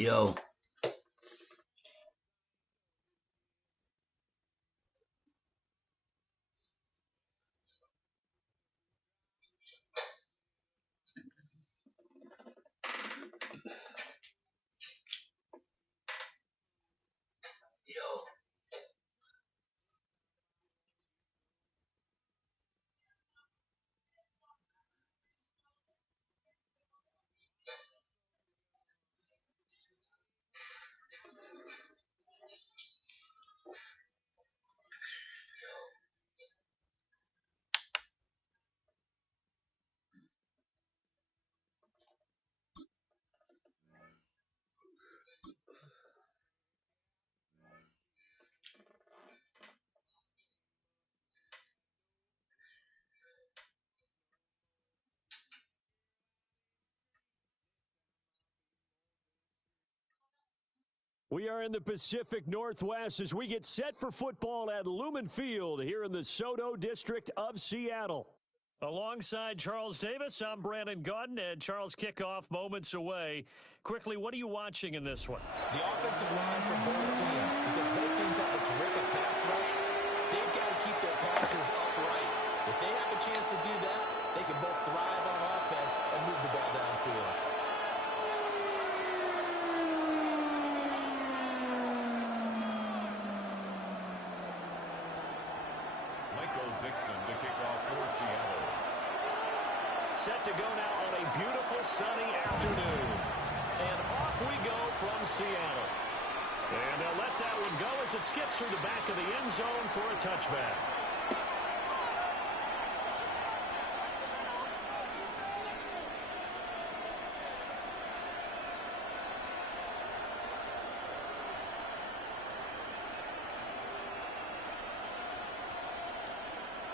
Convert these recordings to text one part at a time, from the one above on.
Yo. Yo. We are in the Pacific Northwest as we get set for football at Lumen Field here in the SoDo district of Seattle. Alongside Charles Davis, I'm Brandon Gaudin, and Charles, kickoff moments away. Quickly, what are you watching in this one? The offensive line for both teams, because both teams have a terrific pass rush. They've got to keep their passers upright. If they have a chance to do that, they can both thrive on offense and move the ball downfield. To kick off for Seattle. Set to go now on a beautiful sunny afternoon. And off we go from Seattle. And they'll let that one go as it skips through the back of the end zone for a touchback.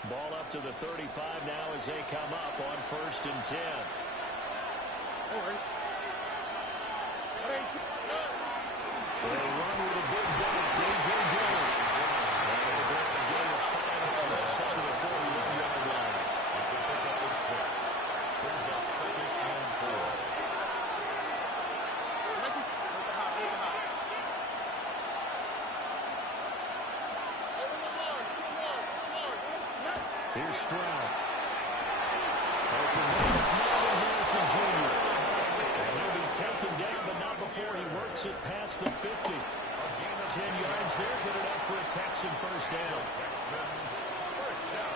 Ball up to the 35 now as they come up on 1st and 10. They run with a big dump, DJ Dillon. And they're going to gain a 5 on the side of the 41-yard line. It's a pickup of 6. Brings up 2nd and 4. Here's Stroud. Open pass, Marvin Harrison Jr. And he'll be taken down, but not before he works it past the 50. 10 yards there, good enough for a Texan first down. Texans first down.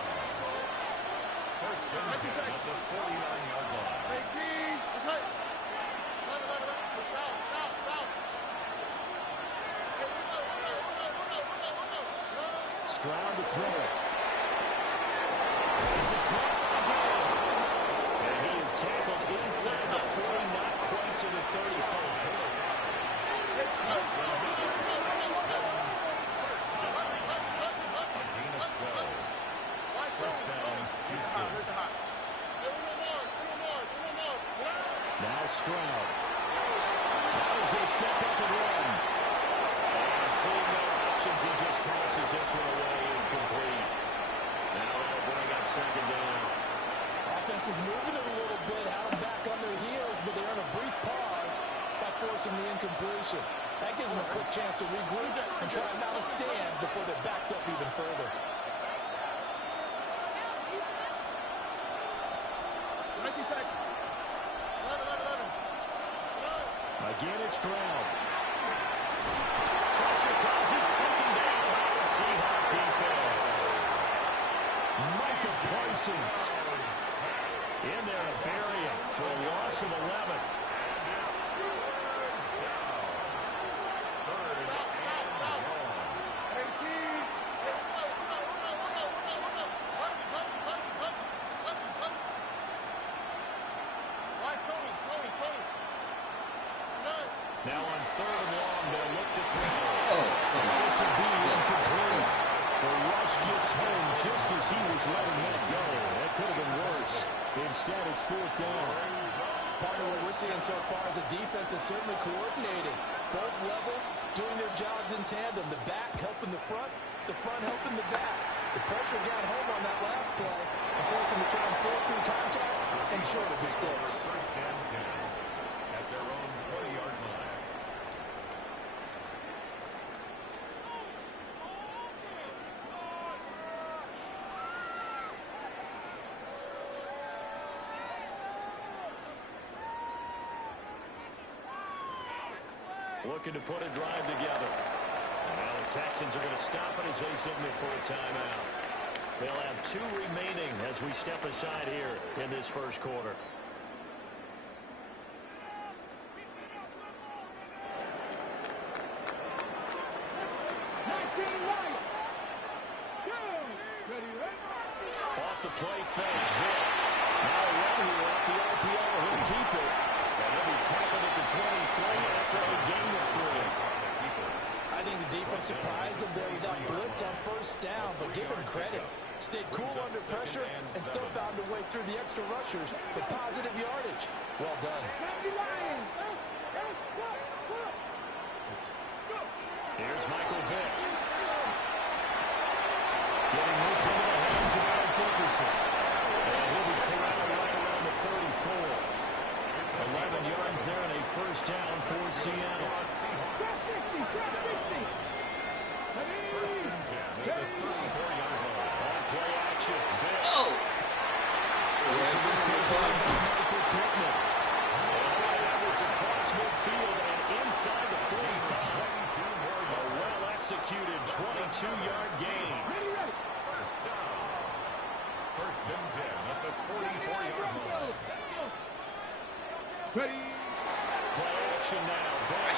First and 10 at the 49-yard line. Stroud to throw it. This is caught again. And he is tackled inside the 40, not quite to the 35. First down, Houston. Now Stroud. Now he's going to step up and run. And seeing no options, he just tosses this one away incomplete. Now that'll bring up 2nd down. Offense is moving it a little bit, had them back on their heels, but they earn a brief pause by forcing the incompletion. That gives them a quick chance to regroup and try not to stand before they're backed up even further. Again, it's Stroud. Pressure comes, he's taken down by the Seahawk defense. Micah Parsons in there to bury him for a loss of 11. Now on 3rd and long, they'll look to throw. This will be incomplete. The rush gets home just as he was letting that go. That could have been worse. Instead, it's 4th down. Part of what we're seeing so far is the defense is certainly coordinated. Both levels doing their jobs in tandem. The back helping the front helping the back. The pressure got home on that last play and forced them to try and throw through contact and short of the sticks. First and 10 at their own 20-yard line. looking to put a drive together. And now the Texans are going to stop it as they signal for a timeout. They'll have 2 remaining as we step aside here in this first quarter. Off the play fake. Now a run here off the RPO. He'll keep it. And he'll be tackled at the 23 after a gain of 3. I think the defense surprised him there with that blitz on first down, but give him credit. Stayed cool under pressure and still found a way through the extra rushers for positive yardage. Well done. Here's Michael Vick. Getting this into the hands of Eric Dickerson. And he'll be corralled right around the 34. 11 yards there and a first down for Seattle. On play action, Vick. Oh! This will be taken by Michael Pittman. That was across midfield and inside the 45. A well-executed 22-yard gain. First and 10 at the 44-yard line. Play action now. Vick.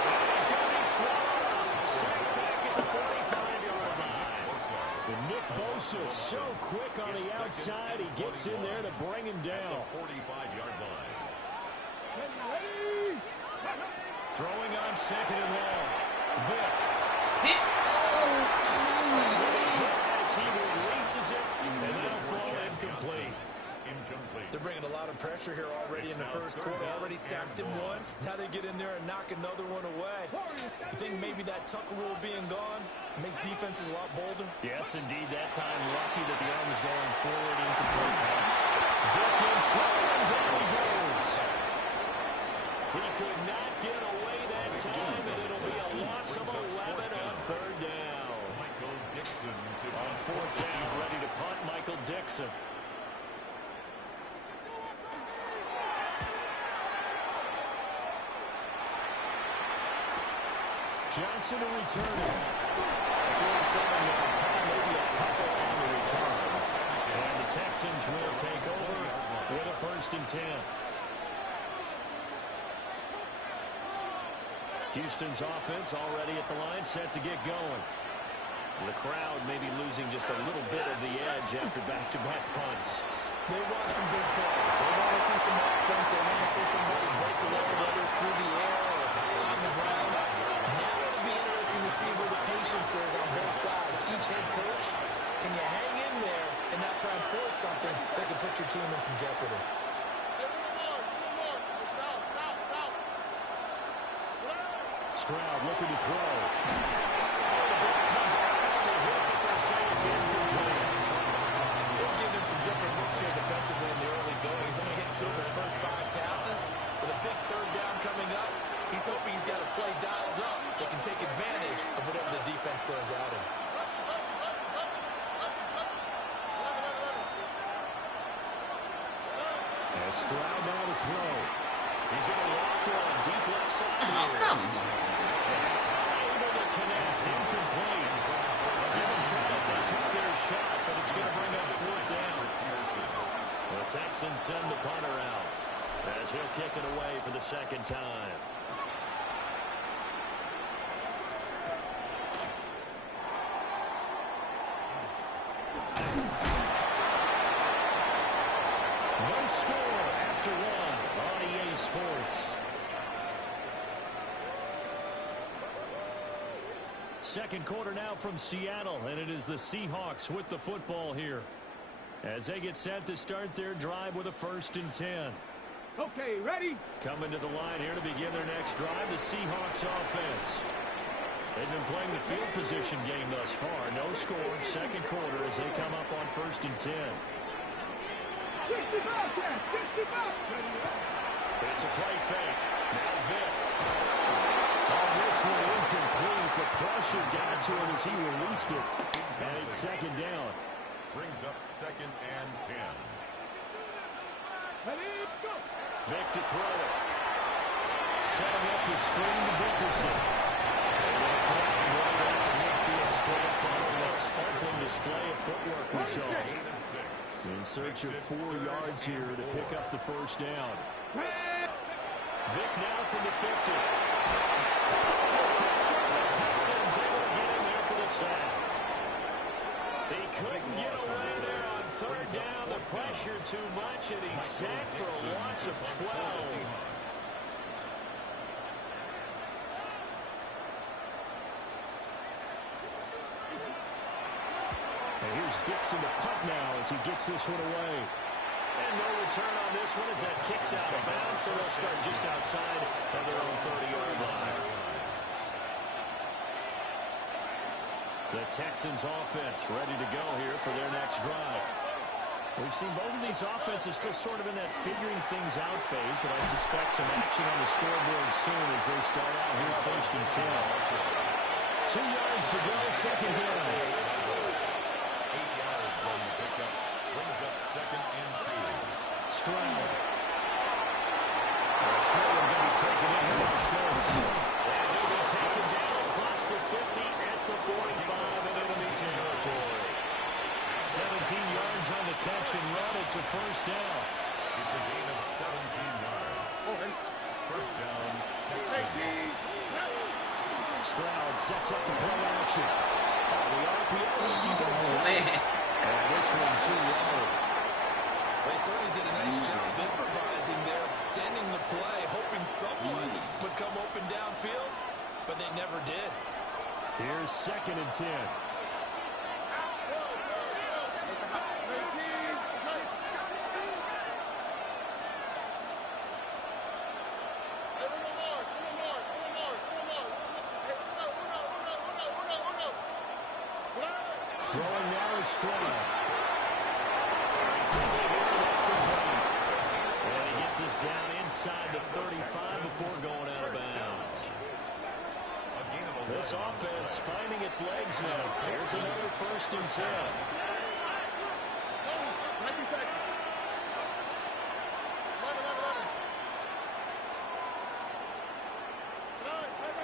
And he's going to be swallowed up. Set back at the 45-yard line. And Nick Bosa so quick on the outside. He gets in there to bring him down. 45-yard line. Throwing on second and long. Vick. Hit. As he releases it, and that'll fall incomplete. They're bringing a lot of pressure here already in the first quarter. Already sacked him once. Now they get in there and knock another one away. You think maybe that Tucker rule being gone makes defenses a lot bolder? Yes, indeed. That time, lucky that the arm was going forward. Incomplete pass. Vick in trouble, and down he goes. He could not get away that time, and it'll be a loss of 11 on third down. Michael Dixon On fourth down, ready to punt, Michael Dixon. Johnson to return it. Maybe a couple on the return. And the Texans will take over with a first and 10. Houston's offense already at the line, set to get going. The crowd maybe losing just a little bit of the edge after back-to-back punts. They want some big plays. They want to see some offense. They want to see somebody break away, whether it's through the air or on the ground. Now it'll be interesting to see where the patience is on both sides. Each head coach, can you hang in there and not try and force something that could put your team in some jeopardy? Stroud looking to throw. The ball comes out on the hit, but they'll say it's incomplete. They'll give him some different looks here defensively in the early going. He's only hit 2 of his first 5 passes. With a big third down coming up, he's hoping he's got a play dialed up that can take advantage of whatever the defense throws at him. As Stroud now to throw. He's going to walk one deep left side. Oh, come on. Able to connect, incomplete. Give them credit, they took their shot, but it's going to bring up fourth down. The Texans send the punter out as he'll kick it away for the second time. No score after 1 on EA Sports. Second quarter now from Seattle, and it is the Seahawks with the football here as they get set to start their drive with a first and 10. Okay, ready? Coming to the line here to begin their next drive, the Seahawks offense. They've been playing the field position game thus far. No score, second quarter as they come up on first and 10. 60 back, 60 back. It's a play fake. Now Vick. On this one, incomplete. The pressure got to him as he released it. And it's second down. brings up second and 10. Ready, go. Vick to throw it. setting up the screen to Dickerson. Right out midfield straight following that sparkling display of footwork we saw. In search of 4 yards here to pick up the first down. Vic now from the 50. The Texans able to get him there for the sack. He couldn't get away there on third down. The pressure too much, and he's sacked for a loss of 12. And here's Dixon to punt now as he gets this one away. And no return on this one as that kicks out of bounds, so they'll start just outside of their own 30-yard line. The Texans offense ready to go here for their next drive. We've seen both of these offenses still sort of in that figuring things out phase, but I suspect some action on the scoreboard soon as they start out here first and 10. 2 yards to go, second down. Brings up second and 2. Stroud. Sherman going to be taken in here by Schultz. And he'll be taken down across the 50 at the 45 in enemy territory. 17 yards on the catch and run. It's a first down. It's a gain of 17 yards. First down, Texans. Stroud sets up the play action. The RPO will keep it inside. And this one too low. They certainly did a nice job improvising there, extending the play, hoping someone would come open downfield, but they never did. Here's second and 10. Throwing now is Stroud. And he gets us down inside the 35 before going out of bounds. This offense finding its legs now. Here's another first and 10.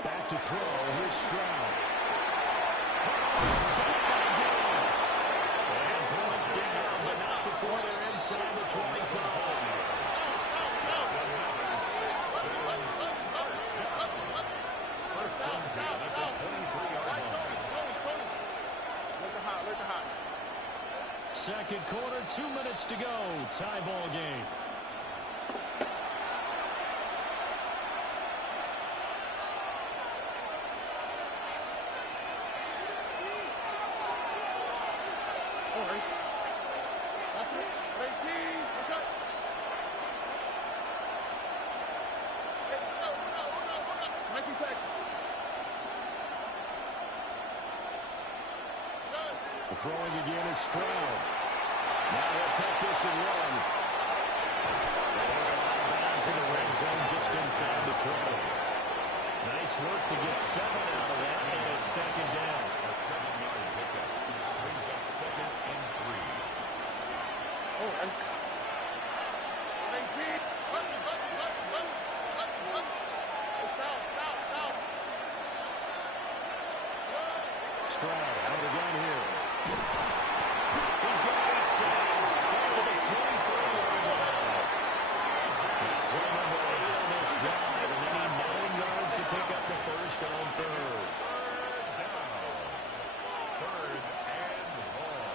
Back to throw. Here's Stroud. Before they're inside the 25. Second quarter, 2 minutes to go. Tie ball game. Throwing again is Stroud. Now they'll take this and run. Bounds in the red zone just inside the 12. Nice work to get 7 out of that, and it's second down. A 7-yard pickup brings up second and 3. Stroud out again here. He's got his sides into the 23-yard line. Throw number 8 on this drive, and they need 9 yards to pick up the first on third. Third and long.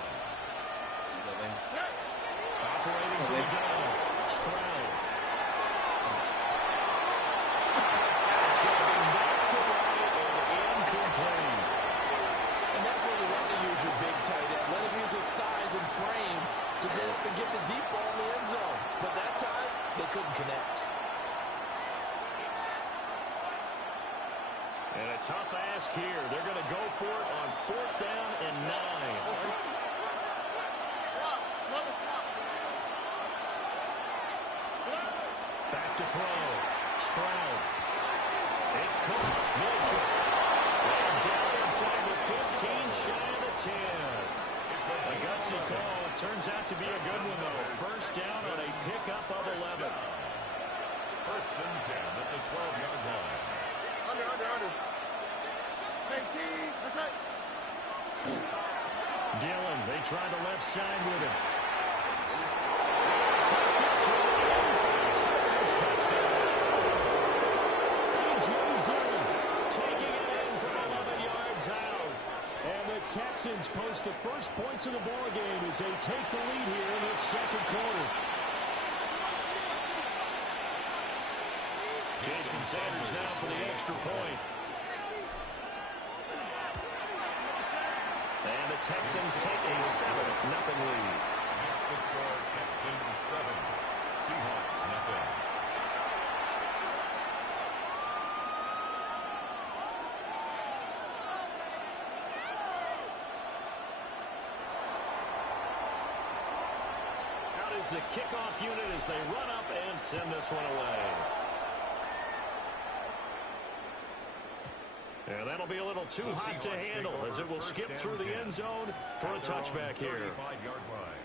Operating from the gun. Stroud. It's going to be back to right and incomplete. And that's where you want to use your big tight end. Let him use his size and frame to go up and get the deep ball in the end zone. But that time, they couldn't connect. And a tough ask here. They're going to go for it on fourth down and 9. Back to throw. Stroud. It's caught. Mitchell. And down inside the 15, shy of the 10. A gutsy call. Turns out to be a good one, though. First down on a pickup of 11. First and 10 at the 12-yard line. Under. 18. That's right. Dillon, they tried the left side with him. Take this one in for the Texans touchdown. A.J. Dillon taking it in from 11 yards out. And the Texans post the first points of the ball game as they take the lead here in this second quarter. Jason Sanders now for the extra point. And the Texans take a 7-0 lead. Makes the score Texans 7, Seahawks nothing. Out is the kickoff unit as they run up and send this one away. And that'll be a little too hot to handle as it will skip through the end zone for a touchback here. 35-yard line.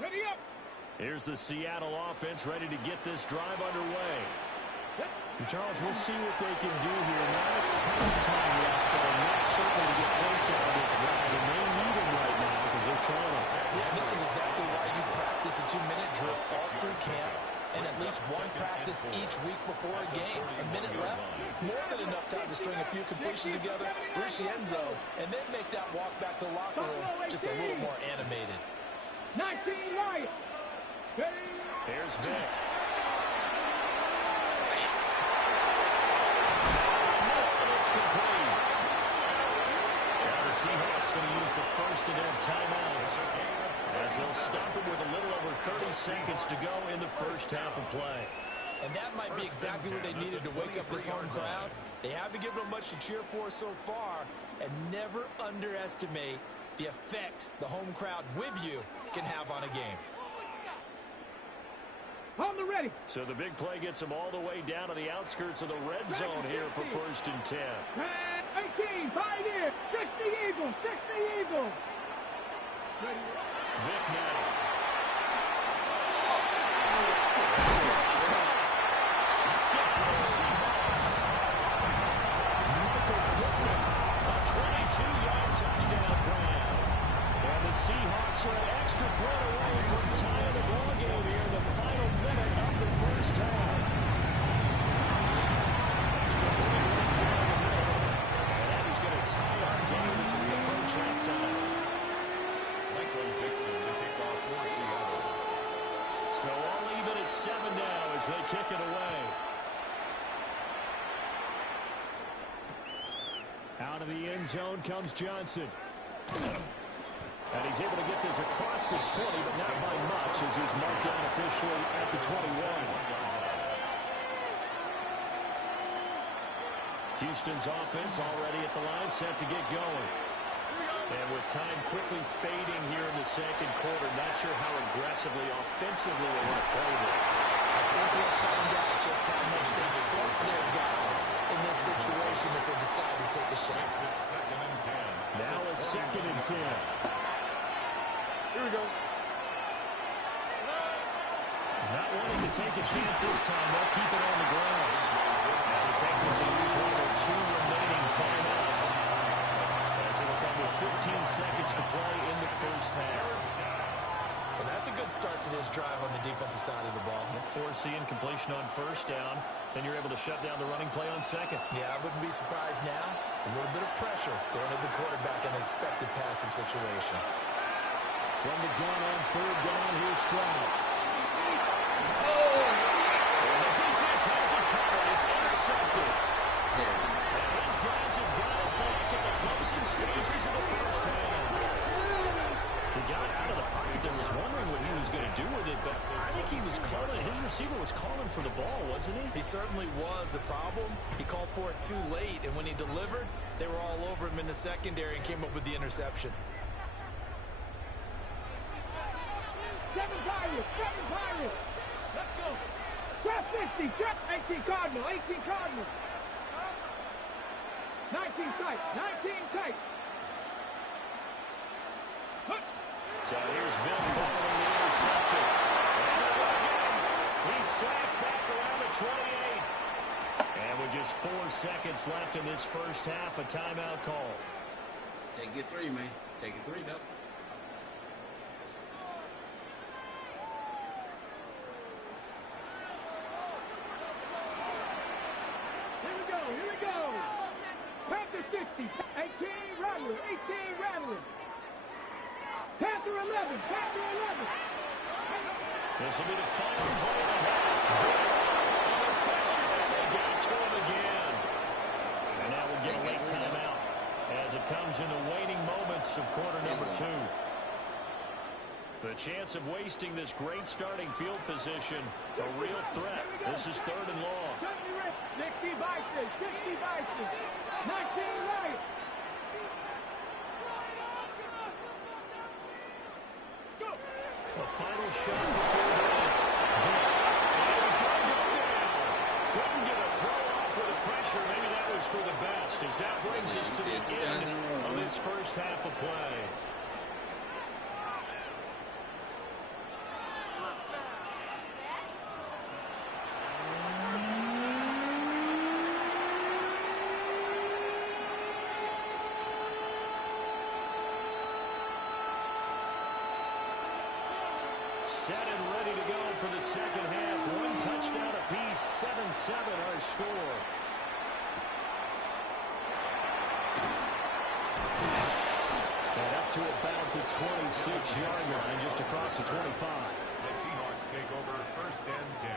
Ready up. Here's the Seattle offense ready to get this drive underway. And Charles, we'll see what they can do here. Not a ton of time left, but enough certainly to get points out of this drive. And they need them right now because they're trailing. Yeah, this is exactly why you practice a 2-minute drill all through camp and at least one practice each week before a game. A minute left, more than enough time to string a few completions together, reach the end zone, and then make that walk back to the locker room just a little more animated. 19 right. Ready. Here's Vic. It's complete. Now the Seahawks going to use the first of their timeouts as they'll stop it with a little over 30 seconds to go in the first half of play. And that might be exactly what they needed to wake up this home crowd. They haven't given them much to cheer for so far, and never underestimate the effect the home crowd with you can have on a game. On the ready. So the big play gets them all the way down to the outskirts of the red zone here for 1st and 10. 18, 5 in. 60 Eagles, 60 Eagles. Ready. Vic now. Touchdown, Seahawks. Michael Pittman, a 22-yard touchdown grab. And the Seahawks are an extra point away from tying the ball game here in the final minute of the first half. Extra point right down the middle. And that is going to tie our game as we approach halftime. Michael Dixon to kick off for Seattle. So all even at 7 now as they kick it away. Out of the end zone comes Johnson. And he's able to get this across the 20, but not by much as he's marked down officially at the 21. Houston's offense already at the line, set to get going. And with time quickly fading here in the second quarter, not sure how aggressively, offensively they want to play this. I think we'll find out just how much they trust their guys in this situation if they decide to take a shot. Makes it 2nd and 10. Now it's 2nd and 10. Here we go. Not wanting to take a chance this time, they'll keep it on the ground. And the Texans will use one of their 2 remaining timeouts as it will come with 15 seconds to play in the first half. Well, that's a good start to this drive on the defensive side of the ball. Forcing completion on first down, then you're able to shut down the running play on second. Yeah, I wouldn't be surprised now. A little bit of pressure going at the quarterback in an expected passing situation. From the gun on 3rd down, here's Stroud. Oh! And the defense has it covered. It's intercepted. Yeah. And these guys have got it back at the closing stages of the first half. He got out of the pocket and was wondering what he was going to do with it, but I think he was calling, his receiver was calling for the ball, wasn't he? He certainly was. The problem, he called for it too late, and when he delivered, they were all over him in the secondary and came up with the interception. 7 Pirates. Let's go. Trap 50. Trap 18 Cardinal. 18 Cardinal. 19 tight. 19 tight. So here's Vill following the interception. And again, he's sacked back around the 28. And with just 4 seconds left in this first half, a timeout call. Take your 3, man. Take your 3, though. Here we go. Panther 60, 18 Rattler, 18 Rattler. Panther 11, Panther 11. This will be the final play of the half. Under pressure, and they get it to him again. And now we'll get a late timeout as it comes in the waning moments of quarter number 2. The chance of wasting this great starting field position, a real threat. This is 3rd and long. 60 Bison, 60 Bison, 19 right. The final shot before the end. He's going to go down. Couldn't get a throw off with the pressure. Maybe that was for the best, as that brings us to the end of this first half of play. Set and ready to go for the second half. 1 touchdown apiece, 7-7 our score. And up to about the 26-yard line, just across the 25. The Seahawks take over 1st and 10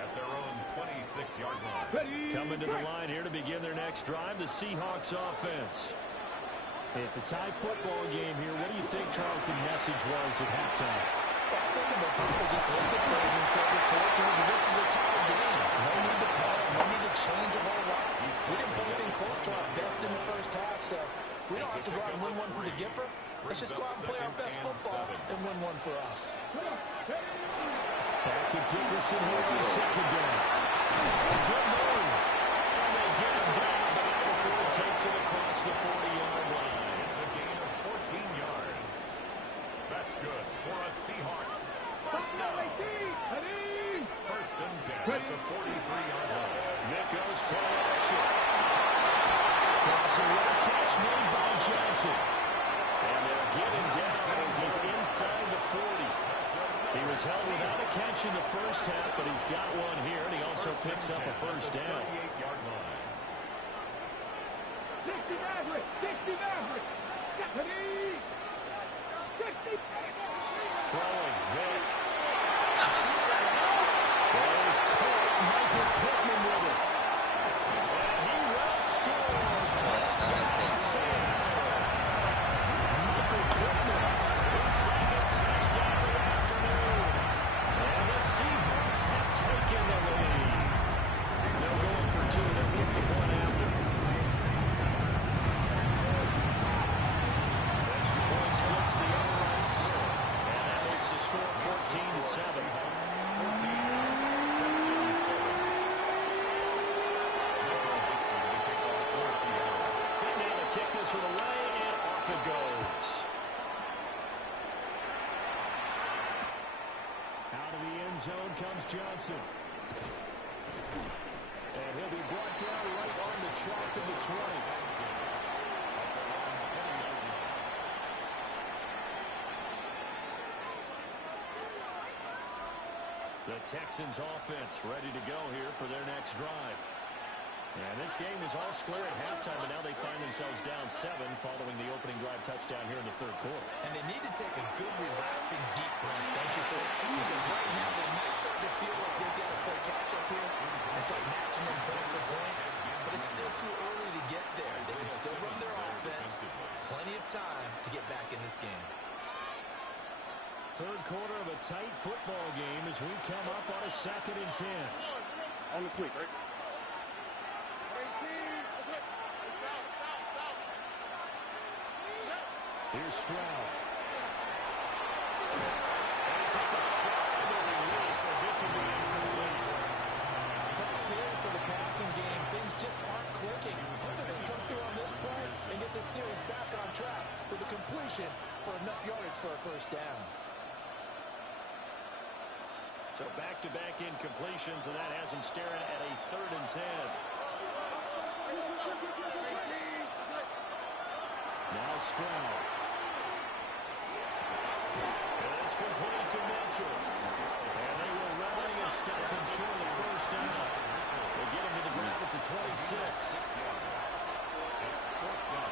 at their own 26-yard line. Coming to the line here to begin their next drive, the Seahawks offense. It's a tie football game here. What do you think, Charles, the message was at halftime? I think the people just looked at things and said, unfortunately, this is a tie game. No need to panic, no need to change a whole lot. We didn't put anything close to our best in the first half, so we don't have to go out and win one for the Gipper. Let's just go out and play our best football and win one for us. Back to Dickerson here on 2nd down. Good move. And they get him down, but now before it takes him across the 40-yard line. It's a gain of 14 yards. That's good for a Seahawks. First down. 1st and 10 at the 43-yard line. Vick goes play action. Crossing right catch made by Johnson. And they'll get him down as he's inside the 40. He was held without a catch in the first half, but he's got one here, and he also picks up a first down. 38-yard line. 60 Maverick, 60 Maverick. 60. Throwing, Vick. There's Colt, Michael Pittman with it. And he will score. Touchdown, Seattle. Michael Pittman, his 2nd touchdown of the afternoon. And the Seahawks have taken the lead. They'll go in for 2. They'll kick the point after. Extra point splits the uprights. And that makes the score 14-7. 14. Sitting down to kick this one away, and off it goes. Out of the end zone comes Johnson. And he'll be brought down right on the track of the 20. The Texans offense ready to go here for their next drive. And this game was all square at halftime, but now they find themselves down 7 following the opening drive touchdown here in the 3rd quarter. And they need to take a good, relaxing, deep breath, don't you think? Because right now they might start to feel like they've got to play catch-up here and start matching them point for point. But it's still too early to get there. They can still run their offense. Plenty of time to get back in this game. 3rd quarter of a tight football game as we come up on a 2nd and 10. On the quick, right? Here's Stroud. And he takes a shot on the release as this will be incomplete. Tough series for the passing game. Things just aren't clicking. Hoping they come through on this play and get this series back on track with a completion for enough yardage for a first down. So back-to-back incompletions, and that has him staring at a 3rd and 10. Now Stroud. It's complete to Mitchell. And they will rally and stop him short of the first down. They get him to the ground at the 26. It's 4th down.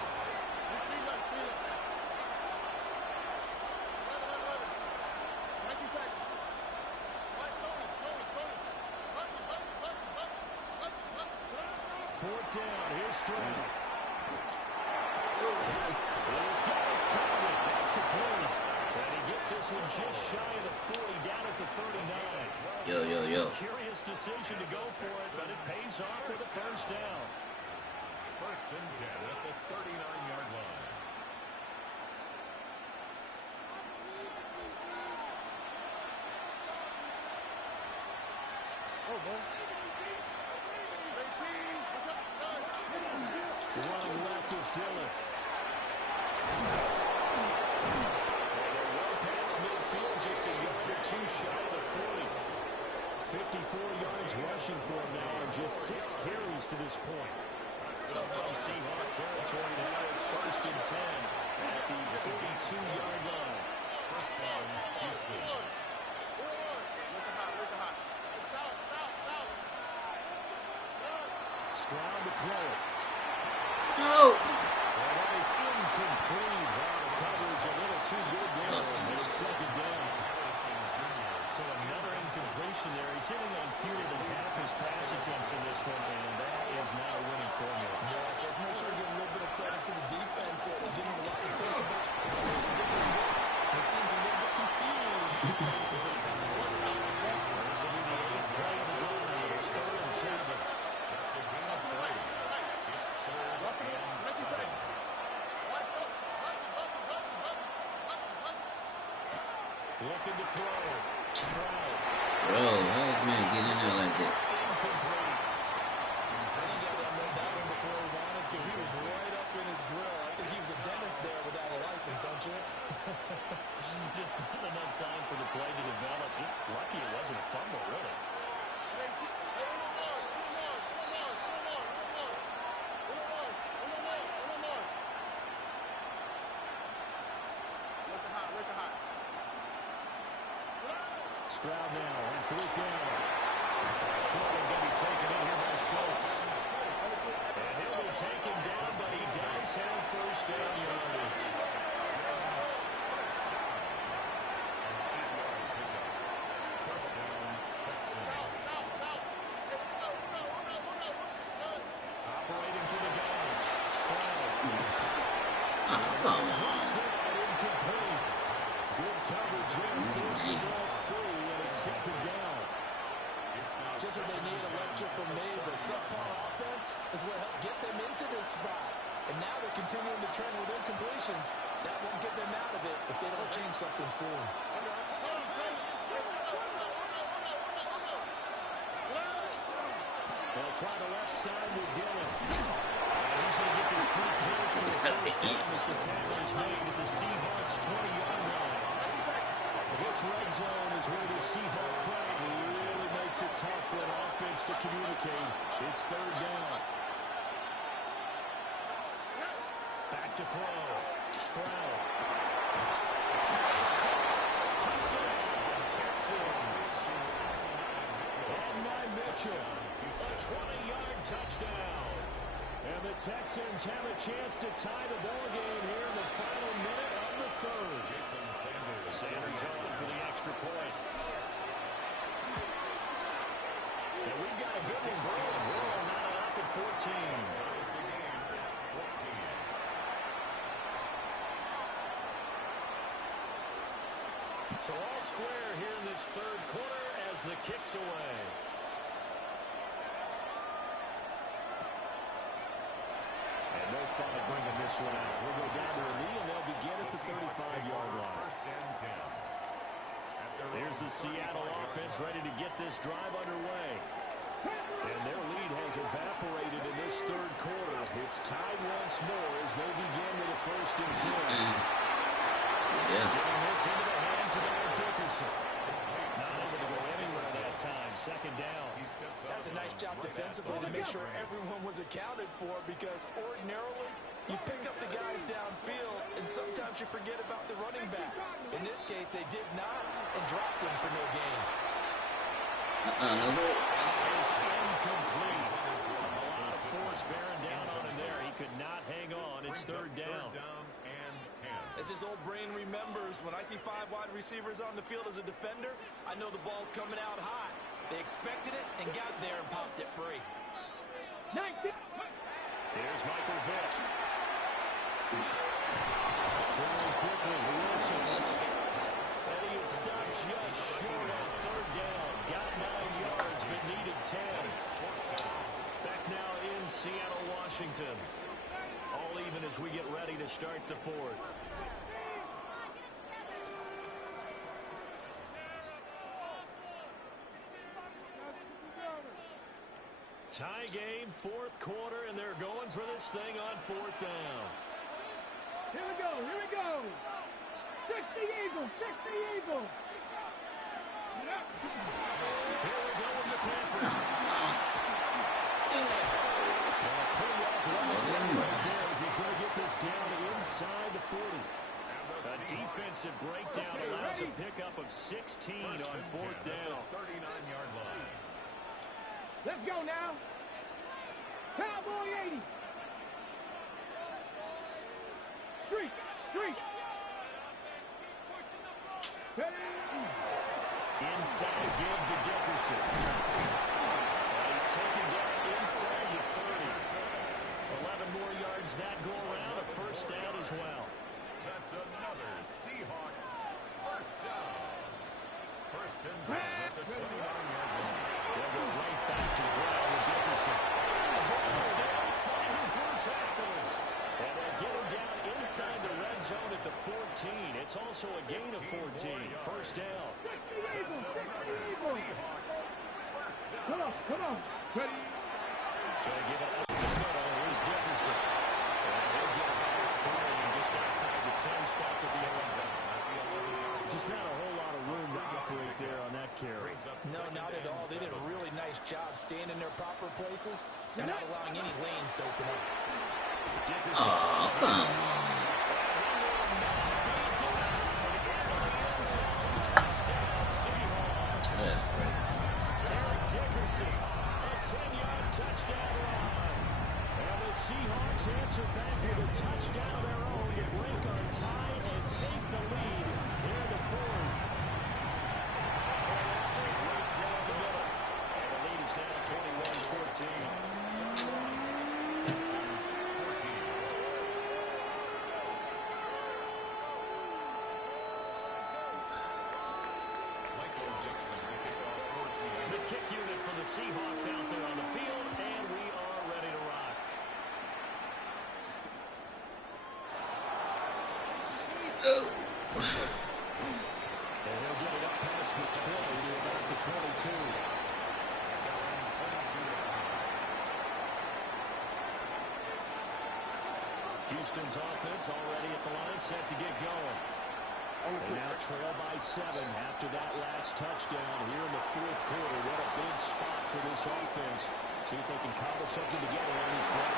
Fourth down. Here's Stroud. He's got his target. That's complete. And he gets this one just shy of the 40, down at the 39. Yo. Curious decision to go for it, but it pays off for the first down. 1st and 10 at the 39-yard line. Running left is Dillon. Past midfield, just a yard or two shy of the 40. 54 yards rushing for him now on just 6 carries to this point. So from Seahawk territory now, it's 1st and 10 at the 42-yard line. First down, Houston. Stroud to throw it. No. And that is incomplete. Wow, coverage a little too good there. And it's 2nd down. So another incompletion there. He's hitting on fewer than half his pass attempts in this one, and that is not a winning formula. Yes, let's make sure to give a little bit of credit to the defense. They're giving a lot to think about. Different looks. He seems a little bit confused. Incomplete passes. This will be the 8th play of the drive. It's 3rd and 7. That's a gain of 3. It's 3rd and 7. Looking to throw. Stroud. Bro, how is man getting in there like that? Incomplete. I think he had to unload that one before he wanted to. He was right up in his grill. I think he was a dentist there without a license, don't you? Just not enough time for the play to develop. Just lucky it wasn't a fumble, really. Stroud now on 4th down. Short going to be taken in here by Schultz. And he'll be taken down, but he does have first down yardage. First down, Texans. Operating for the gun. Stroud. Come on. Incomplete. Good coverage there. Forced the ball free, and it's 2nd down. Just what they need, a lecture from me. The subpar offense is what helped get them into this spot. And now they're continuing to trend with incompletions. That won't get them out of it if they don't change something soon. They'll try the left side with Dillon. And he's going to get this pretty close to a first down as the tackle is made at the Seahawks' 20-yard line. This red zone is where the Seahawk crowd really makes it tough for an offense to communicate. It's 3rd down. Back to throw. Stroud. Touchdown, Texans. And by Mitchell. A 20-yard touchdown. And the Texans have a chance to tie the ball game here in the final minute of the 3rd. Sanders on for the extra point. And we've got a good one brewing. We're on 9 up at 14. So all square here in this 3rd quarter as the kick's away. And no fight bringing this one out. We'll go down to a knee, and they'll begin at the 35-yard line. First and 10. Here's the Seattle offense ready to get this drive underway. And their lead has evaporated in this 3rd quarter. It's tied once more as they begin with a 1st and 10. sure everyone was accounted for, because ordinarily you pick up the guys downfield and sometimes you forget about the running back. In this case, they did not and dropped him for no gain. Is incomplete. A lot of force bearing down on him there. He could not hang on. It's third down. Third down and 10. As his old brain remembers, when I see 5 wide receivers on the field as a defender, I know the ball's coming out high. They expected it and got there and popped it free. 19. Here's Michael Vick. Throwing quickly to Wilson. And he is stopped just short on third down. Got 9 yards, but needed 10. Back now in Seattle, Washington. All even as we get ready to start the fourth. Tie game, fourth quarter, and they're going for this thing on fourth down. Here we go. Here we go. 60 Eagles. 60 Eagles. Here we go with McCaffrey. He's going to get this down inside the 40. A defensive breakdown allows a pickup of 16 on fourth down. 39-yard line. Let's go now. Cowboy 80. Street. Street. Inside give to Dickerson. He's taken down inside the 30. 11 more yards that go around. A first down as well. That's another Seahawks first down. First and 10 at the 29-yard line. They'll go right back to the ground with Dickerson. They're fighting through tackles. And they get him down inside the red zone at the 14. It's also a gain of 14. First down. 60 Eagles. 60 Eagles. Seahawks first down. Come on. Come on. Ready. Gonna give it up the middle. Here's Dickerson. And they'll get about 3 just outside the 10 stop at the 11. Just not a whole lot of room to operate there on that carry. No, not at all. They did a really nice job staying in their proper places and not allowing any lanes to open up. Dickerson. Oh, come on. That's great. Eric Dickerson, a 10-yard touchdown run. And the Seahawks answer back with a touchdown of their own to break on tie and take the lead here in the fourth. After right down the middle. And the lead is now 21-14. The kick unit for the Seahawks out there on the field, and we are ready to rock. And he'll get it up past the 20 to about the 22. Houston's offense already at the line, set to get going. They now trail by 7 after that last touchdown here in the fourth quarter. What a big spot for this offense. See if they can cobble something together on this drive.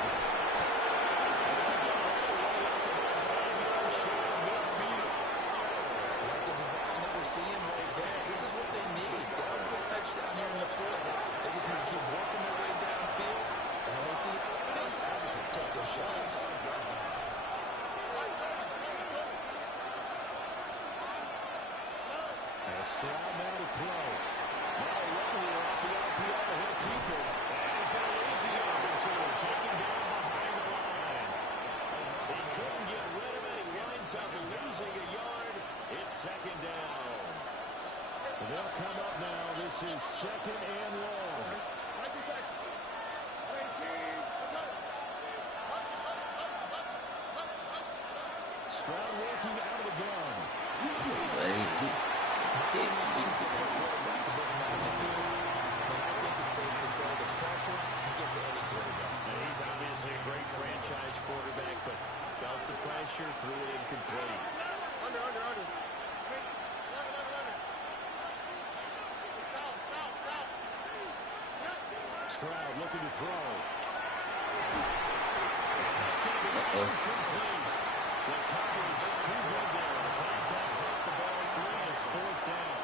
Like the design that we're seeing right there, this is what they need. They don't get a touchdown here in the fourth. They just need to keep working their way downfield. And when they see openings, take their shots. Stroud now to throw. Now a run here off the RPO. He'll keep it. And he's going to lose the yard or two. Taken down behind the line. He couldn't get rid of it. He winds up losing a yard. It's second down. They'll come up now. This is second and long. Stroud working out of the gun. Teams that take quarterback of this magnitude, and I think it's safe to say the pressure can get to any quarterback. And he's obviously a great franchise quarterback, but felt the pressure, threw it incomplete. Under. Stroud looking to throw. That's going to be incomplete. The coverage too good there. The contact brought the ball free, and it's fourth down.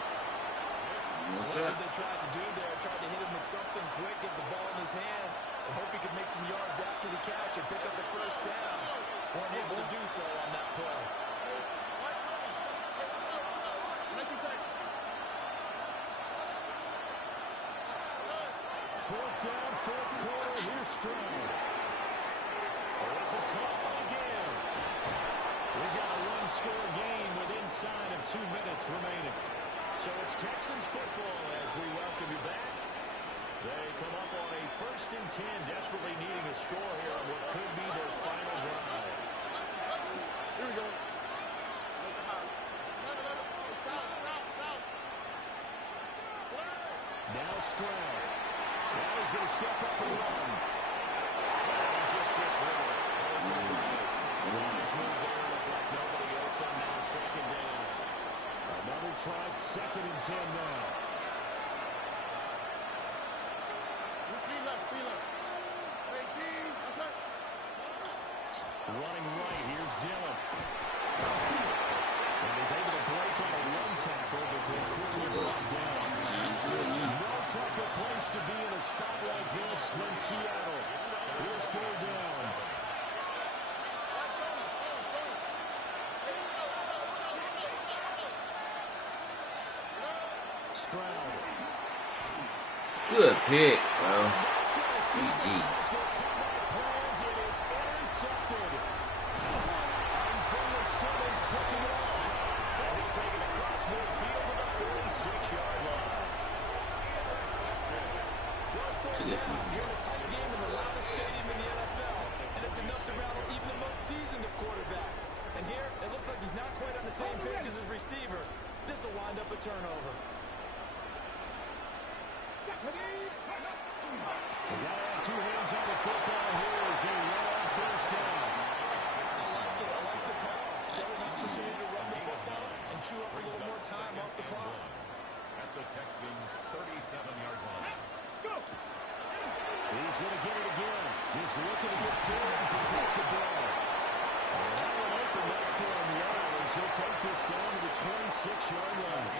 What did they try to do there? Tried to hit him with something quick, get the ball in his hands, and hope he could make some yards after the catch and pick up the first down. Weren't able to do so on that play. Fourth down, fourth quarter. Here's Stroud. This is caught again. We've got a one-score game with inside of 2 minutes remaining. So it's Texans football as we welcome you back. They come up on a 1st and 10, desperately needing a score here on what could be their final drive. Here we go. Now Stroud. Now he's going to step up and run. And he just gets rid of it. Throws it away. Nice move there. Looked like nobody open. Now second down. Another try, 2nd and 10 now. Running right, here's Dillon. And he's able to break on a one tackle, but they're quickly brought down. No tougher place to be in a spot like this than Seattle. Here's 3rd down. Stroud. Good pick, bro. GG. You're in a tight game in the loudest stadium in the NFL, and it's enough to rattle even the most seasoned of quarterbacks. And here, it looks like he's not quite on the same page as his receiver. This will wind up a turnover. They got to have 2 hands on the football here as they run on 1st down. I like it. I like the call. Still an opportunity to run the football and chew up a little more time off the clock. At the Texans' 37-yard line. Let's go. He's going to get it again. Just looking to get forward and protect the ball. And that will open up for him as he'll take this down to the 26-yard line.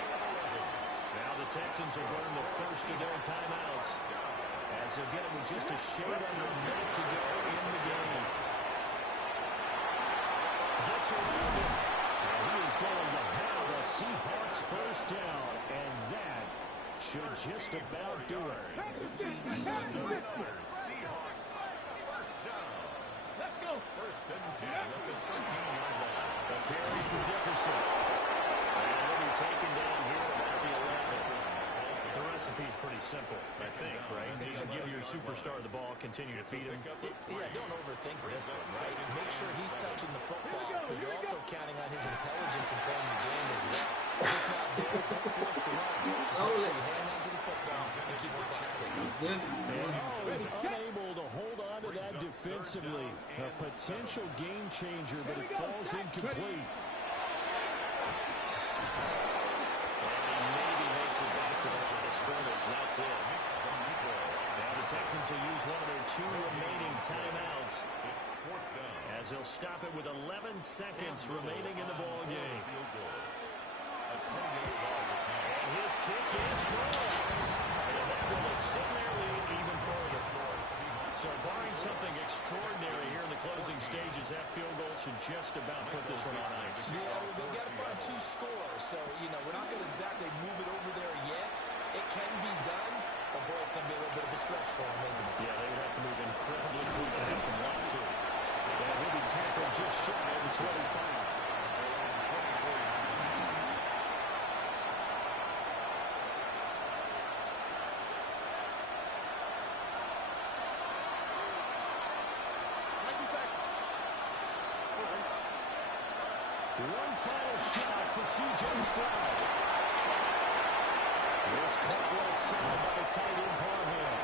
Now the Texans will burn the first of their timeouts as they'll get it with just a shade under a minute to go in the game. Gets around him. And he is going to have a Seahawks first down, and that should just about do it. Seahawks. First down. Let's go. 1st and 10 at the 13-yard line. A carry for Dickerson. And he'll be taken down here about the 11. The recipe's pretty simple, I think, right? You give your superstar the ball, continue to feed him. Yeah, don't overthink this one, right? Make sure he's touching the football, but you're also counting on his intelligence in playing the game as well. If it's not there, don't force the run. Just make sure you hang on to the football and keep the clock ticking. And is unable to hold on to that defensively. A potential game changer, but it falls incomplete. And he maybe makes it back to the line of scrimmage. That's it. Now the Texans will use one of their 2 remaining timeouts as they'll stop it with 11 seconds remaining in the ball game. And his kick is good. And that will extend their lead even further. So barring something extraordinary here in the closing stages, that field goal should just about put this one on ice. Yeah, they've got to find 2 scores, so, we're not going to exactly move it over there yet. It can be done, but, boy, it's going to be a little bit of a stretch for them, isn't it? Yeah, they would have to move incredibly quick to have some luck, too. And he'll be tackled just shy of the 25. One final shot for C.J. Stroud. This caught well side by the tight end Parham.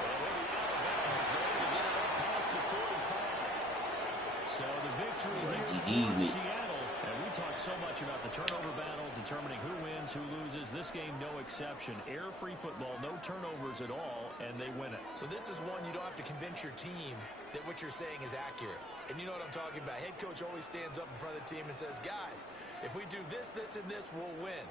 And he'll be out of bounds, ready to get it up past the 45. So the victory here for Seattle. And we talk so much about the turnover battle, determining who wins, who loses. This game, no exception. Air-free football, no turnovers at all. and they win it. So this is one you don't have to convince your team that what you're saying is accurate. And you know what I'm talking about. Head coach always stands up in front of the team and says, guys, if we do this, this, and this, we'll win.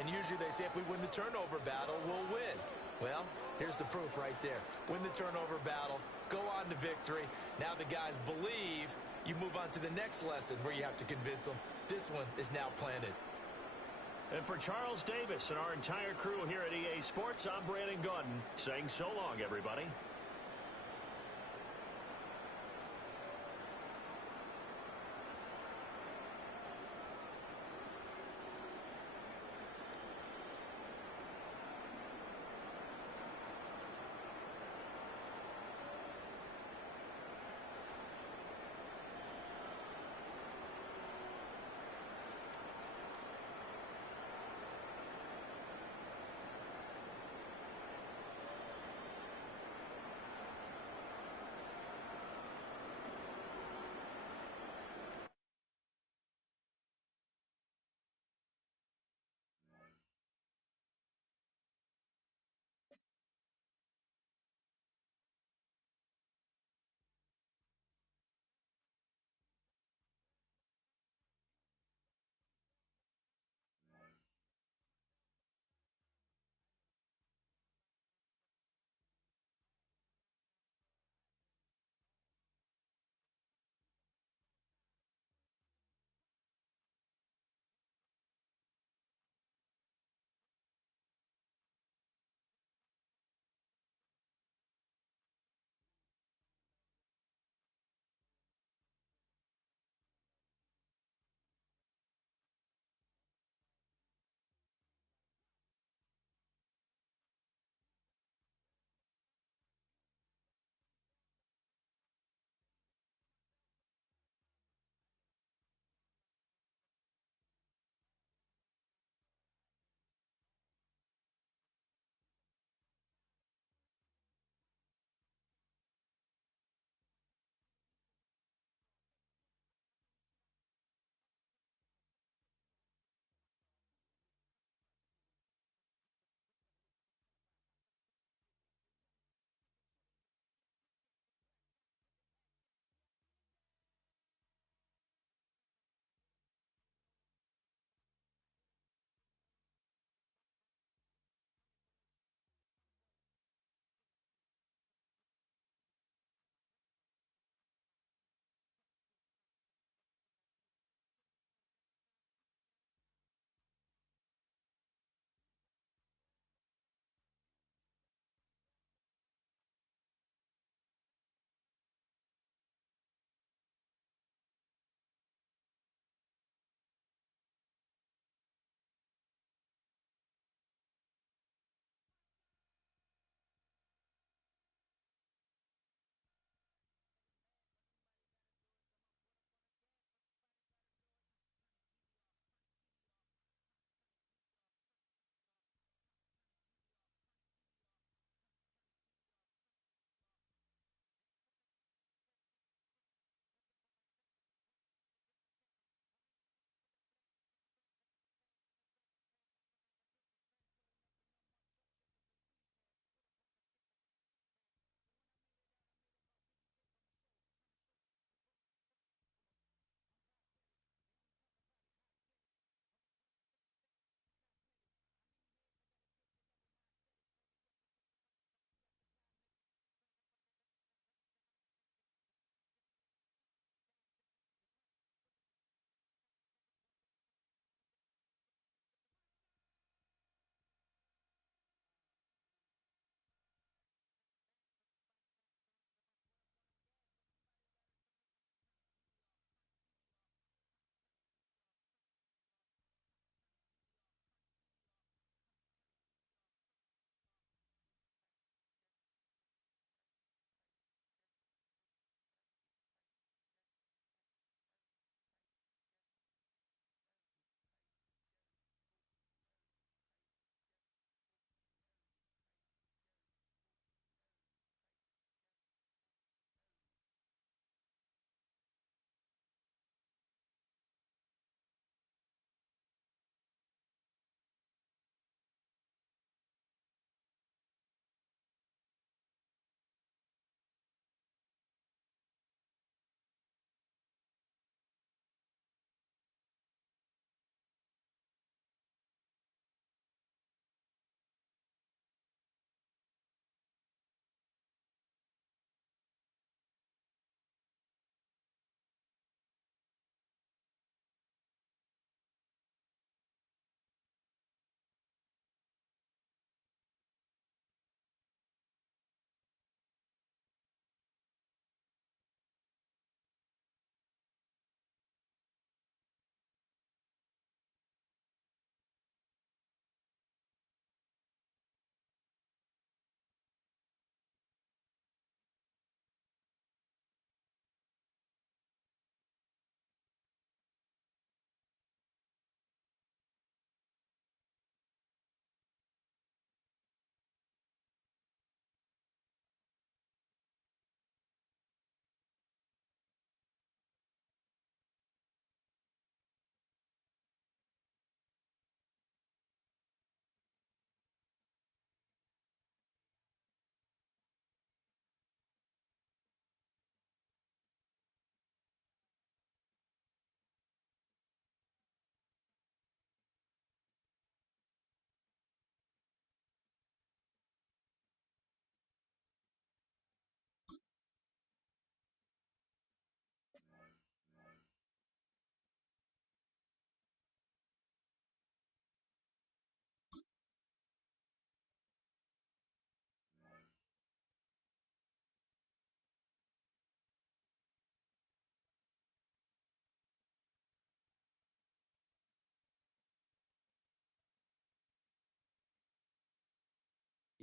And usually they say if we win the turnover battle, we'll win. Well, here's the proof right there. Win the turnover battle, go on to victory. Now the guys believe. You move on to the next lesson where you have to convince them. This one is now planted. And for Charles Davis and our entire crew here at EA Sports, I'm Brandon Gaudin saying so long, everybody.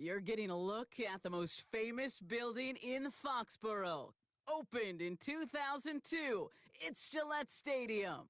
You're getting a look at the most famous building in Foxborough. Opened in 2002, it's Gillette Stadium.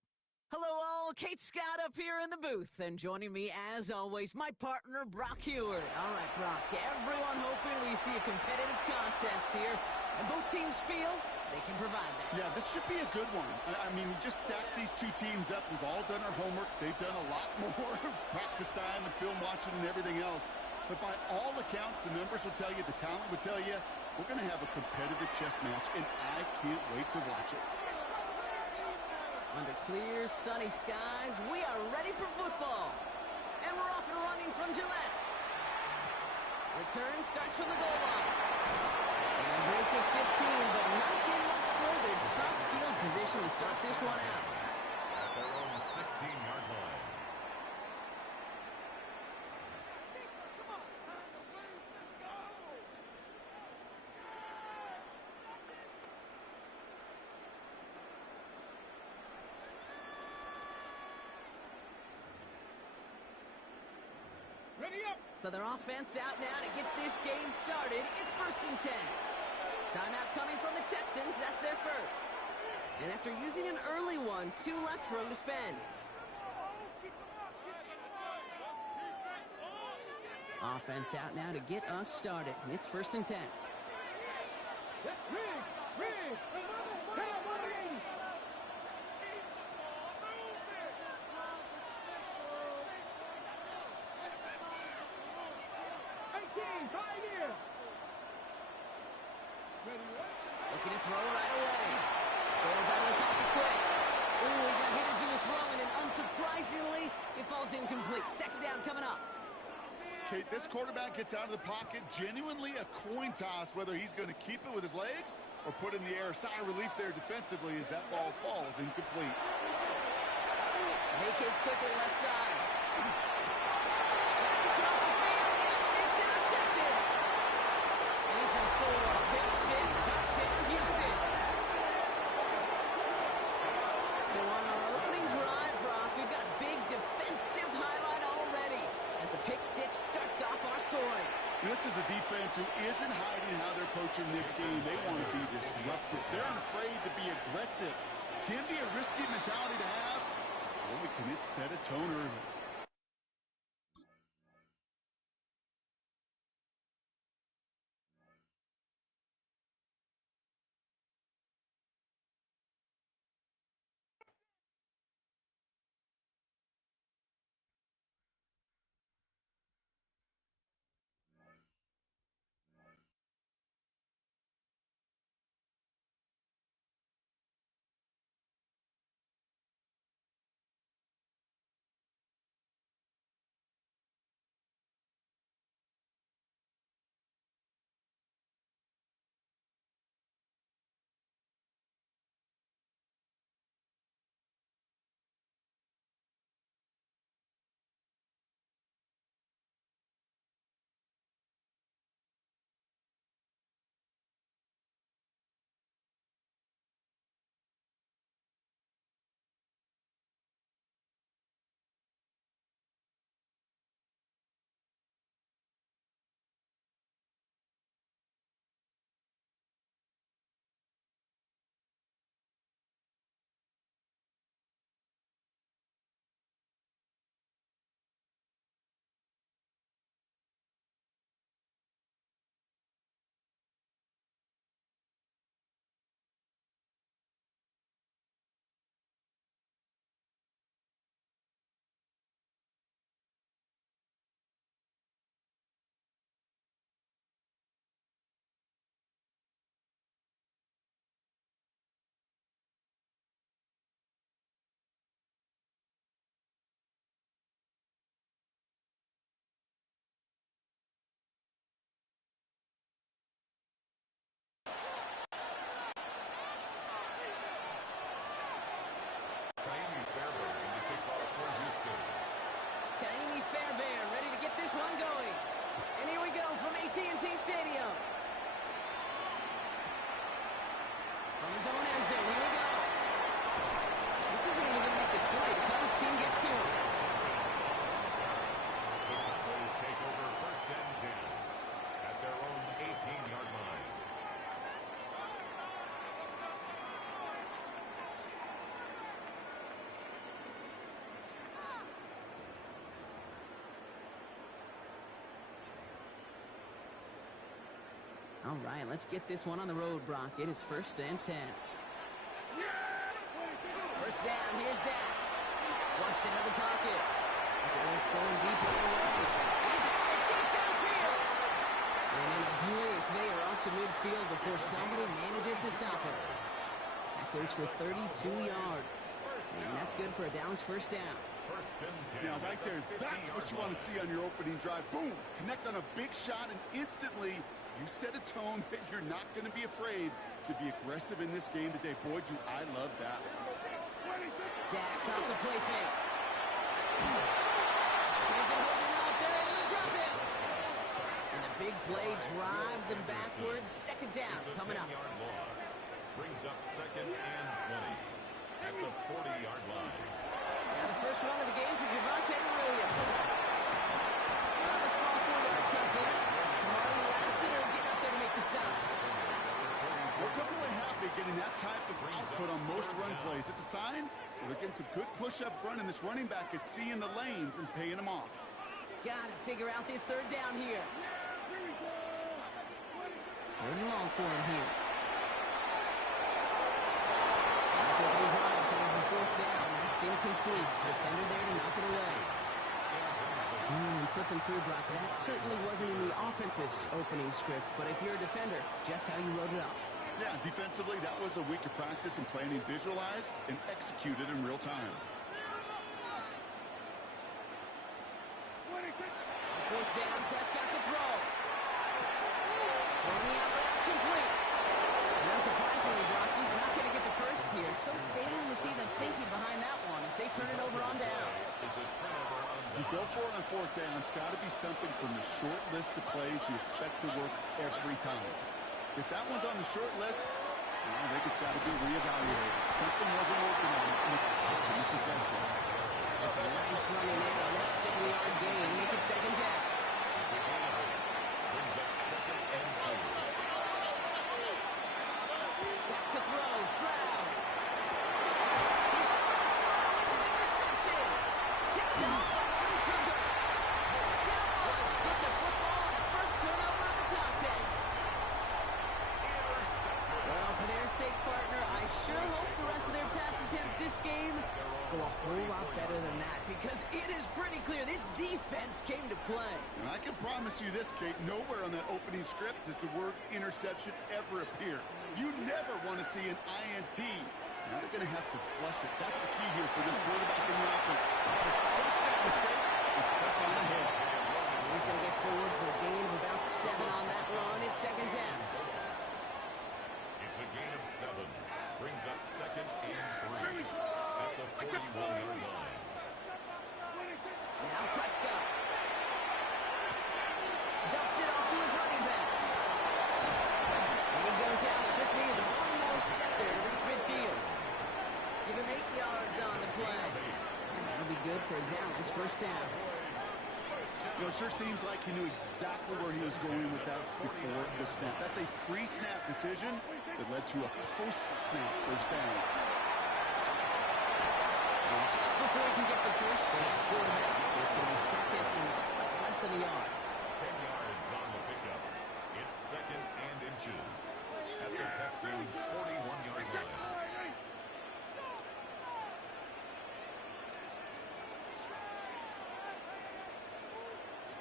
Hello all, Kate Scott up here in the booth, and joining me as always, my partner Brock Heward. All right, Brock, everyone hoping we see a competitive contest here, and both teams feel they can provide that. Yeah, this should be a good one. I mean, you just stack these two teams up. We've all done our homework. They've done a lot more practice time and film watching and everything else. But by all accounts, the numbers will tell you, the talent will tell you, we're going to have a competitive chess match, and I can't wait to watch it. Under clear, sunny skies, we are ready for football. And we're off and running from Gillette. Return starts from the goal line. And a break of 15, but not getting much further. Tough field position to start this one out. At their own 16-yard line. Ready up. So their offense out now to get this game started. It's 1st and 10. Timeout coming from the Texans. That's their first. And after using an early one, 2 left for him to spend. Offense out now to get us started. It's 1st and 10. Rig. Come on, Marty. Looking to throw right away. Goes out of the pocket quick. Ooh, he got hit as he was throwing, and unsurprisingly, it falls incomplete. 2nd down coming up. Kate, this quarterback gets out of the pocket, genuinely a coin toss, whether he's going to keep it with his legs or put in the air. Sigh of relief there defensively as that ball falls incomplete. Vacates quickly left side. Across the field, it's intercepted. And he's going to score a big 6, touchdown Houston. So on our opening drive, Brock, we've got a big defensive highlight already as the pick 6 starts off our scoring. This is a defense who isn't hiding how they're coaching this game. They want to be disruptive. They're afraid to be aggressive. Can be a risky mentality to have. Boy, can it set a tone early. Fairbairn ready to get this one going. And here we go from AT&T Stadium. From his own end zone, here we go. This isn't even going to make the 20. The coverage team gets to him. The Cowboys take over 1st and 10. All right, let's get this one on the road, Brock. It is 1st and 10. First down, here's Dak. Flushed out of the pocket. Look at this going deep all the way. He's got it deep downfield. And in a blink, they are off to midfield before somebody manages to stop him. That goes for 32 yards. And that's good for a Dallas first down. Now, right there, that's what you want to see on your opening drive. Boom! Connect on a big shot, and instantly you set a tone that you're not going to be afraid to be aggressive in this game today. Boy, do I love that. Dak off the play fake. There's a holding out. They're able to drop it. And the big play drives them backwards. Second down coming up. Brings up 2nd and 20 at the 40-yard line. Now the first run of the game for Javonte Williams. A small 4 yards up there. Kamari Lassiter getting up there to make the stop. We're coming away happy getting that type of output on most run plays. It's a sign we're getting some good push up front, and this running back is seeing the lanes and paying them off. Got to figure out this third down here. Third and long for him here. Nice opening drive, taking from 4th down. That's incomplete. Defender there to knock it away. Flipping through, Brock. That certainly wasn't in the offense's opening script, but if you're a defender, just how you wrote it up. Yeah, defensively, that was a week of practice and planning visualized and executed in real time. 4th down, Prescott to throw. Throwing the out route complete. And unsurprisingly, Brock, he's not going to get the first here. So failing to see the thinking behind that one as they turn it over on downs. You go for it on 4th down. It's got to be something from the short list of plays you expect to work every time. If that one's on the short list, I think it's got to be reevaluated. Something wasn't working on it in the possession. That's a nice running in on that 7-yard gain. Make it 2nd down. Brings up 2nd and 2. Back to throw. Stroud. His first throw is an interception. Picked off by Malik Hooker. The Cowboys get the football on the first turnover of the contest. Well, for their sake, partner, I sure hope the rest of their pass attempts this game go a whole lot better than that, because it is pretty clear this defense came to play. And I can promise you this, Kate, nowhere on that opening script does the word interception ever appear. You never want to see an INT. Now they're going to have to flush it. That's the key here for this quarterback in the offense. To flush that mistake and press on ahead. He's going to get forward for a gain of about 7 on that run. It's 2nd down. It's a gain of 7. Brings up 2nd and 3 at the 41-yard line. Now Prescott. Dumps it off to his running back. And he goes out. Just needed one more step there to reach midfield. Give him 8 yards on the play. And that'll be good for a Dallas first down. You know, it sure seems like he knew exactly where he was going with that before the snap. That's a pre-snap decision that led to a post-snap first down. Just before he can get the first, they score back. So it's going to be 2nd, and it looks like less than a yard. 10 yards on the pickup. It's 2nd and inches at the Texans' 41-yard line.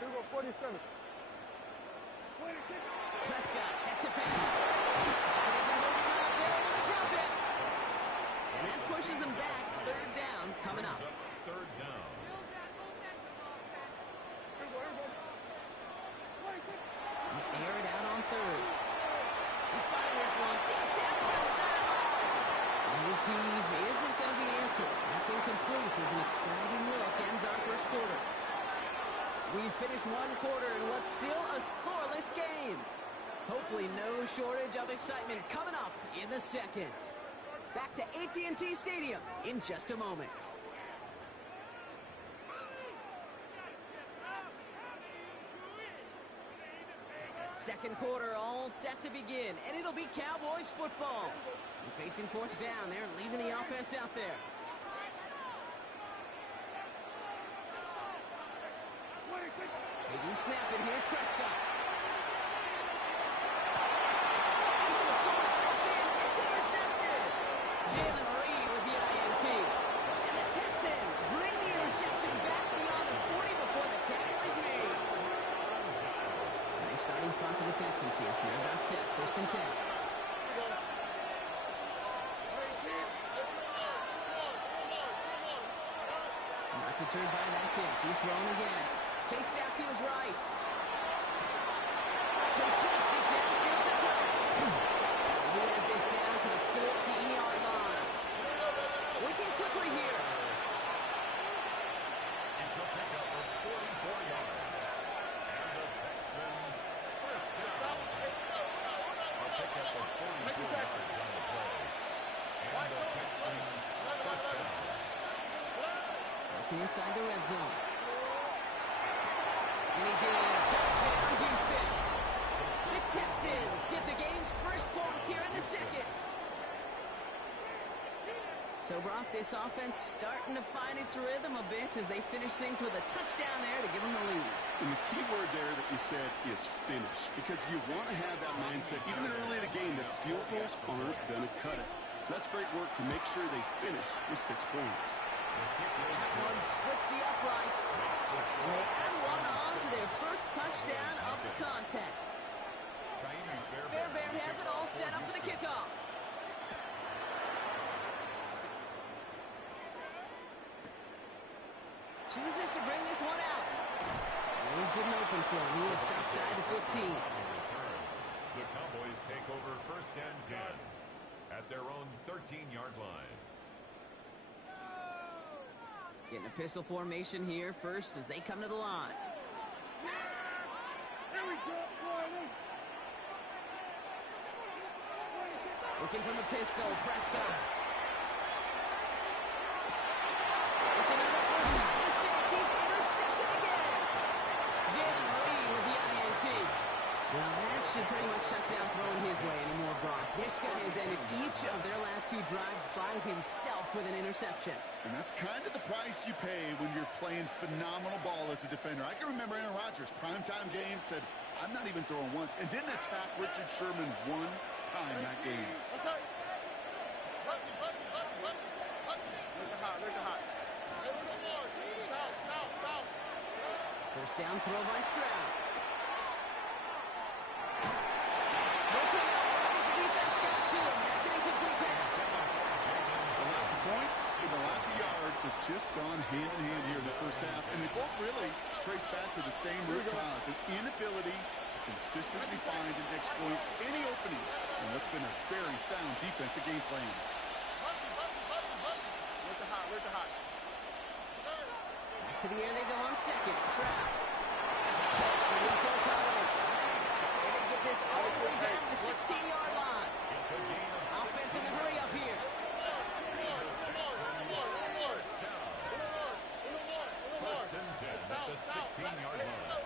Here we go, 47. Prescott set to pass. It isn't moving up. They're able to drop it. And that pushes them back. 3rd down coming up. 3rd down. Air it out on 3rd. He fires one deep down the left sideline. Receive isn't going to be answered. That's incomplete as an exciting look ends our first quarter. We finished one quarter in what's still a scoreless game. Hopefully no shortage of excitement coming up in the second. Back to AT&T Stadium in just a moment. Second quarter all set to begin, and it'll be Cowboys football. And facing 4th down, they're leaving the offense out there. They do snap it. Here's Prescott. Starting spot for the Texans here. They're about set. 1st and 10. Not deterred by that kick. He's thrown again. Chased out to his right. Completes it downfield to Cook. He has this down to the 14-yard line. Working quickly here. It's a pickup of 44 yards. And the Texans first down. A pickup of 44 yards on the play. And the Texans first down. Working inside the red zone. And he's in. Touchdown, Houston. The Texans get the game's first points here in the second. So, Brock, this offense starting to find its rhythm a bit as they finish things with a touchdown there to give them the lead. And the key word there that you said is finish, because you want to have that mindset, even early in the game, that field goals aren't going to cut it. So that's great work to make sure they finish with 6 points. That one splits the uprights. And they add one on to their first touchdown of the contest. Fairbairn has it all set up for the kickoff. Chooses to bring this one out. Lanes didn't open for him. He is stopped side the 15. The Cowboys take over 1st and 10 at their own 13-yard line. Getting a pistol formation here first as they come to the line. Here we go, Riley. Looking from the pistol, Prescott. It's another first down mistake. He's intercepted again. Jalen Reed with the INT. Well, that should pretty much shut down throwing his way anymore, Brock. This guy has ended each of their last 2 drives by himself with an interception. And that's kind of the price you pay when you're playing phenomenal ball as a defender. I can remember Aaron Rodgers, primetime game, said, I'm not even throwing once, and didn't attack Richard Sherman 1 time that game. First down throw by Stroud. Have just gone hand in hand here in the first half, and they both really trace back to the same root cause, an inability to consistently find and exploit any opening in what's been a very sound defensive game plan. Back to the air they go on second. Stroud. That's a catch for Nico Collins. And they get this all the way down to the 16-yard line. Offense in the hurry up here. First and 10 at the 16-yard line.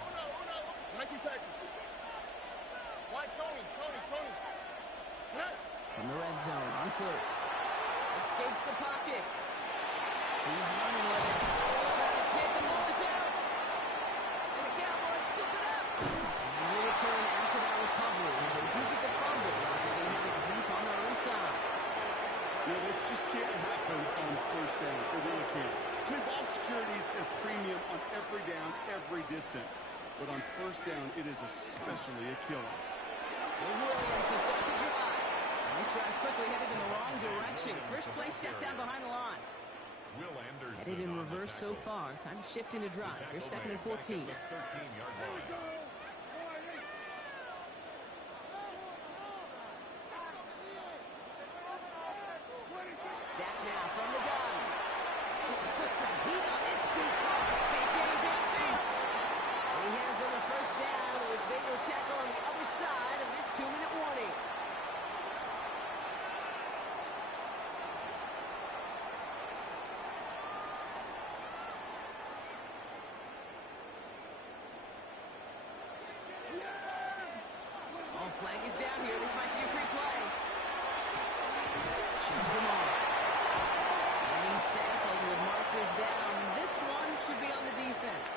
From the red zone on first. Escapes the pocket. He's running with it. Travis hit, the ball is out. And the Cowboys scoop it up. And they return after that recovery. They do get the fumble. They're going to have it deep on their own side. No, this just can't happen on first down. It really can't. Ball security is a premium on every down, every distance. But on first down, it is especially a killer. Here's Williams to start the drive. And this drive's quickly headed in the wrong direction. First play set down behind the line. Will Anderson headed in reverse so far. Time to shift into drive. Here's 2nd and 14. 13-yard line. Dak now from the gun. Put some heat on this deep ball. Big game downfield. And he has them a first down, which they will tackle on the other side of this 2-minute warning. Flag is down here. This might be a free play. Shoves him off. And he's tackled with markers down. This one should be on the defense.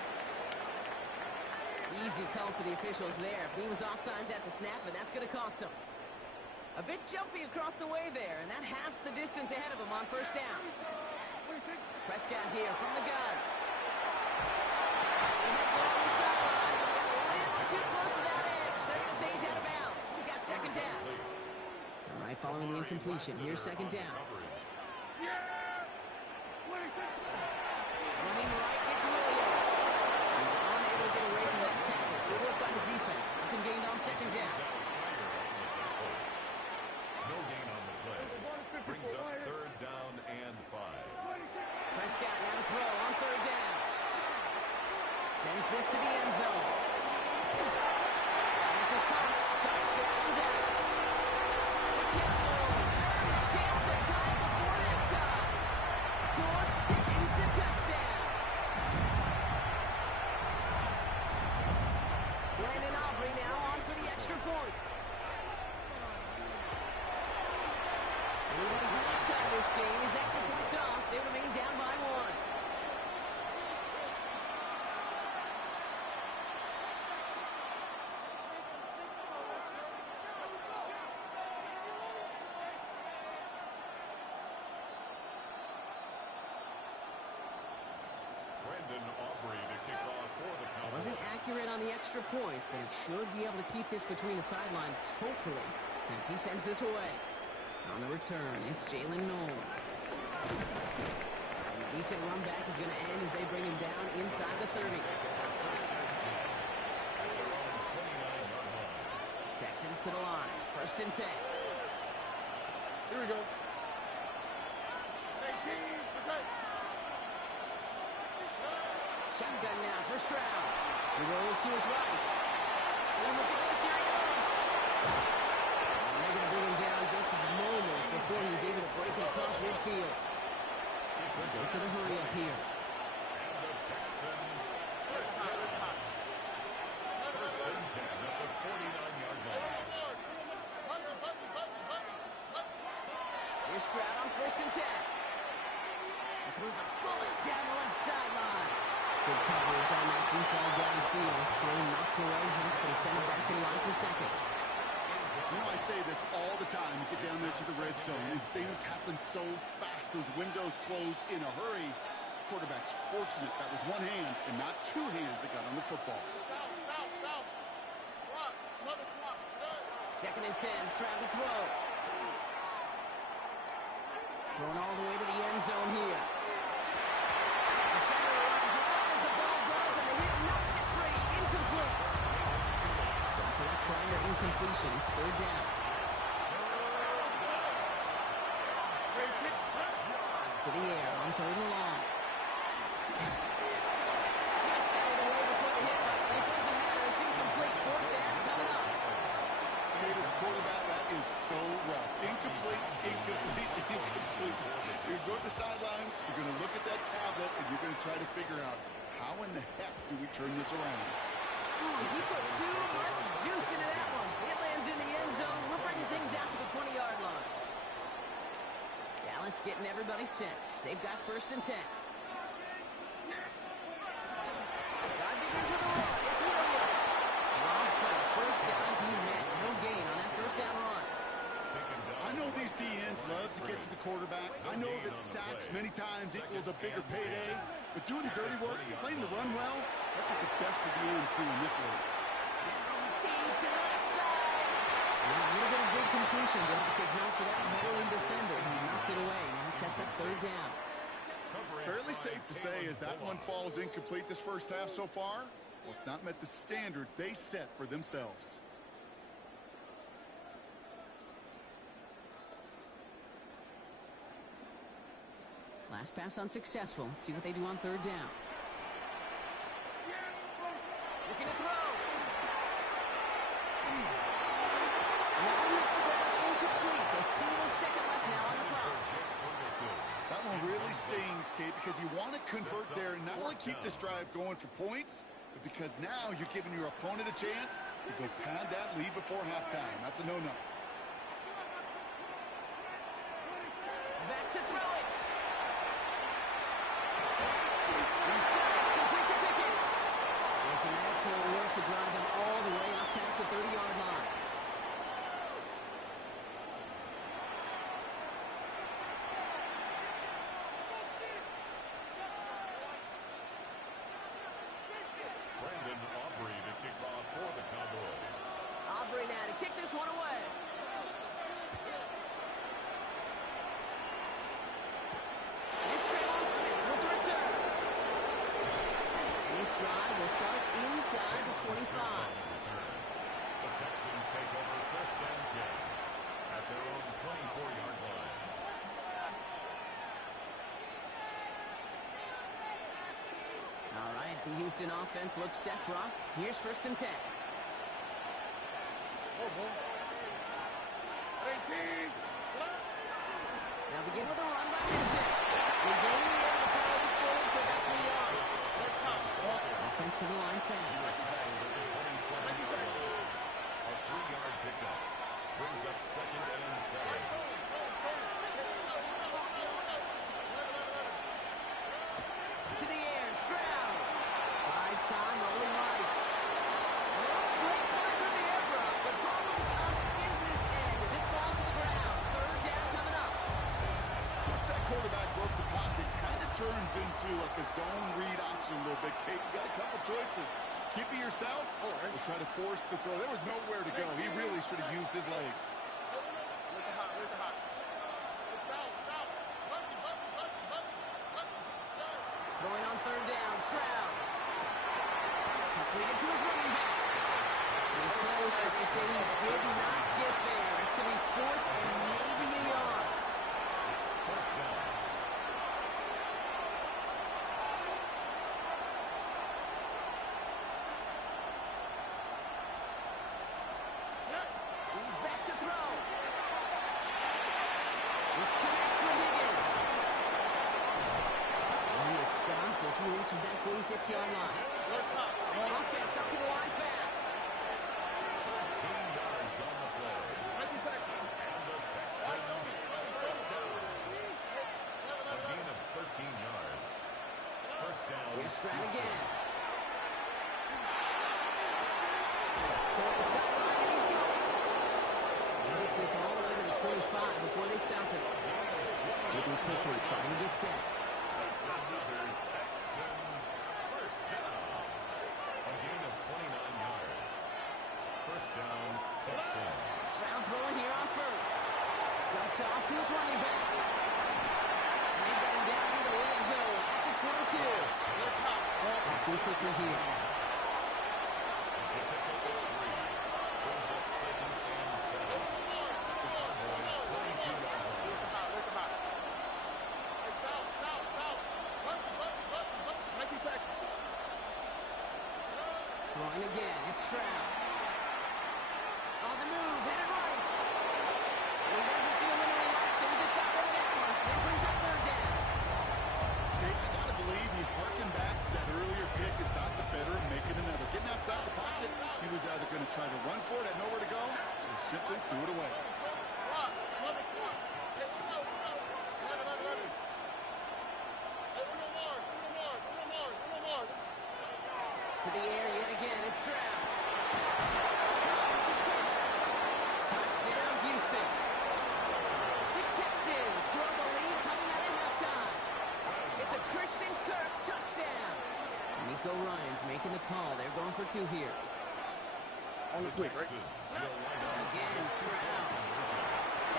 Easy call for the officials there. He was offsides at the snap, but that's going to cost him. A bit jumpy across the way there, and that halves the distance ahead of him on first down. Prescott here from the gun. He has it on the sideline. He got a little too close to that edge. following the incompletion. Here's second down. Running right, it's Williams. He's unable to get away from that tackle. Good work by the defense. Nothing gained on second down. No gain on the play. Brings up third down and 5. Prescott now to throw on third down. Sends this to the end zone. And this is Cox. Touchdown, Dallas. The Cowboys earn the chance to tie before halftime. George Pickens the touchdown. Brandon Aubrey now on for the extra point. And he does not tie this game. His extra points off. They remain down by 1. Brandon Aubrey to kick off for the Cowboys. Wasn't accurate on the extra point, but he should be able to keep this between the sidelines, hopefully, as he sends this away. On the return, it's Jalen Noel. And a decent run back is going to end as they bring him down inside the 30. Texans to the line. First and 10. Here we go. Shotgun now for Stroud. He rolls to his right. Oh, look at this. Here he goes. And they're going to bring him down just moments before he's able to break it across midfield. So he goes to the hurry up here. And the Texans first and 10 at the 49-yard line. Here's Stroud on first and 10. He throws a bullet down the left sideline. Good coverage on that deep ball downfield. Slow knocked away. That's going to send him back to the line for second. You know, I say this all the time. You get down there to the red zone, and things happen so fast. Those windows close in a hurry. Quarterback's fortunate that was one hand and not two hands that got on the football. Second and 10. Stroud to throw. Going all the way to the end zone here. Defender runs right as the ball does, and the hit knocks it free. Incomplete. So after that prior incompletion, it's third down. To the air on third and long. Just got it away before the hit, but it doesn't matter. It's incomplete. Fourth down coming up. As a quarterback, that is so rough. Incomplete, incomplete, incomplete. You're going to go to the sidelines, you're going to look at that tablet, and you're going to try to figure out how in the heck do we turn this around. He put too much juice into that one. It lands in the end zone. We're bringing things out to the 20-yard line. Dallas getting everybody set. They've got first and 10. God begins with a run. It's Williams. Long play. First down, he met. No gain on that first down run. I know these D-ends love to get to the quarterback. I know that sacks many times equals a bigger payday. But doing the dirty work, playing the run well, that's what the best of the ends do in this league. Deep to the left side. And a little bit of good completion, but because not for that meddling defender. He knocked it away. And that sets up third down. Fairly safe to say as that one falls incomplete this first half so far, well, it's not met the standards they set for themselves. Last pass unsuccessful. Let's see what they do on third down. Looking to throw. And that one hits the ground incomplete. A single second left now on the clock. That one really stings, Kate, because you want to convert there and not only keep this drive going for points, but because now you're giving your opponent a chance to go pad that lead before halftime. That's a no-no. Back to throw it. He's got it. Complete to Pickens. It's an excellent work to drive him all the way up past the 30-yard line. Brandon Aubrey to kick off for the Cowboys. Aubrey now to kick this one away. drive will start inside the 25. The Texans take over first and 10 at their own 24-yard line. All right, the Houston offense looks set, Brock. Here's first and 10. Now begin with a run by Nixon. He's only able to carry this forward for about 3 yards. Offense to the line fast. A 3-yard pickup brings up second and 7. To the air, Stroud. Buys time, rolling right. And it looks great flying through the air, Brock, but problems on the business end as it falls to the ground. Third down coming up. Once that quarterback broke the pocket, kind of turns into like a zone read option a little bit. Kate, you got a couple choices. Keep it yourself or try to force the throw. There was nowhere to go. He really should have used his legs. Going on third down, Stroud. Completed to his running back. He's close, but they say he did not get there. It's going to be fourth and maybe a yard. Fourth down. He's back to throw. This connects with Higgins. And he is stopped as he reaches that 46-yard line. Offense up to the line fast. 13 yards on the play. And the Texans first down. A gain of 13 yards. First down. Here's Stroud again. Toward the sideline, and he's got it. He gets this all the way to the 25 before they stop him. Moving quickly, trying to get set. That's another Texans first down. A gain of 29 yards. First down, Texans. Stroud throwing here on first. Dumped off to his running back. And they've got him down to the red zone at the 22. Too quickly here. It's a pickup of 3. Brings up second and 7. The Cowboys 22-yard line. Throwing again, it's Stroud. On the move, hit it right. And he doesn't see a winner in life, so he just got rid of that one. It brings up third down. Kate, I got to believe he harkened back to that earlier pick and thought the better of making another. Getting outside the pocket, he was either going to try to run for it, had nowhere to go, so he simply threw it away. To the air yet again, it's Stroud. This is good. Touchdown, Houston. The Texans grow the lead coming out of halftime. It's a Christian Kirk touchdown. Nico Ryan's making the call. They're going for 2 here. On the quick, right? Again, Stroud.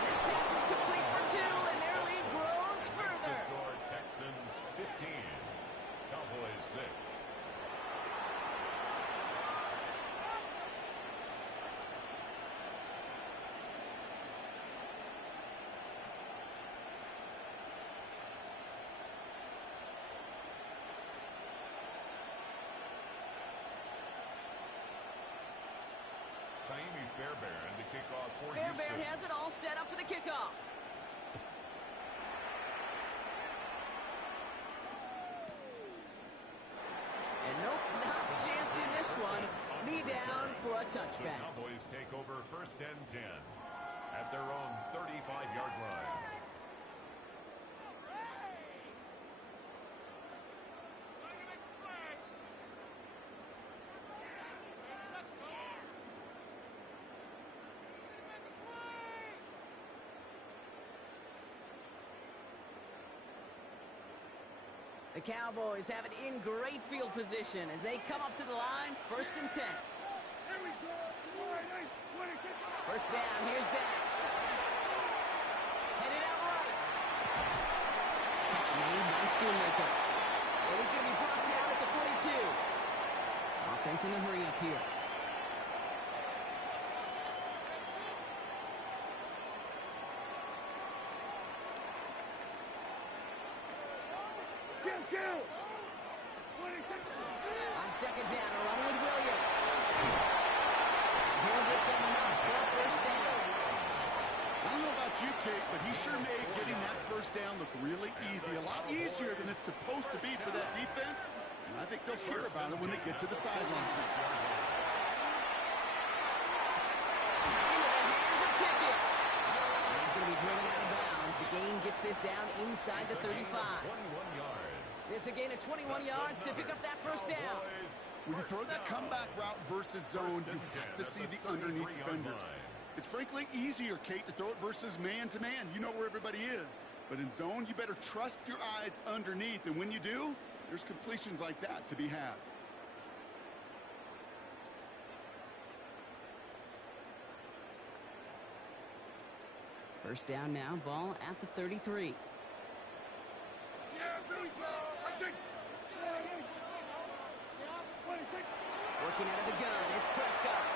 And this pass is complete for 2, and their lead grows further. Score Texans 15. Cowboys 6. Kaimi Fairbairn to kick off for Fairbairn Houston. has it all set up for the kickoff. And nope, not a chance in this one. Knee down for a The touchback. Cowboys take over first and 10 at their own 35-yard line. The Cowboys have it in great field position as they come up to the line, first and 10. First down, here's Dak. Headed out right. Catch made by Schoonmaker. And he's going to be brought down at the 42. defense in a hurry up here. Kill! On second down, along with Williams. He'll get them enough for a first down. I don't know about you, Kate, but he sure made getting that first down look really easy. A lot easier than it's supposed to be for that defense. And I think they'll hear about it when they get to the sidelines. Into the hands of Pickett. He's going to be driven out of bounds. The gain gets this down inside the 35. 21 yards. It's a gain of 21 yards to pick up that first down. When you throw that comeback route versus zone, you have to see the underneath defenders. It's frankly easier, Kate, to throw it versus man-to-man. You know where everybody is. But in zone, you better trust your eyes underneath. And when you do, there's completions like that to be had. First down now, ball at the 33. Working out of the gun, it's Prescott.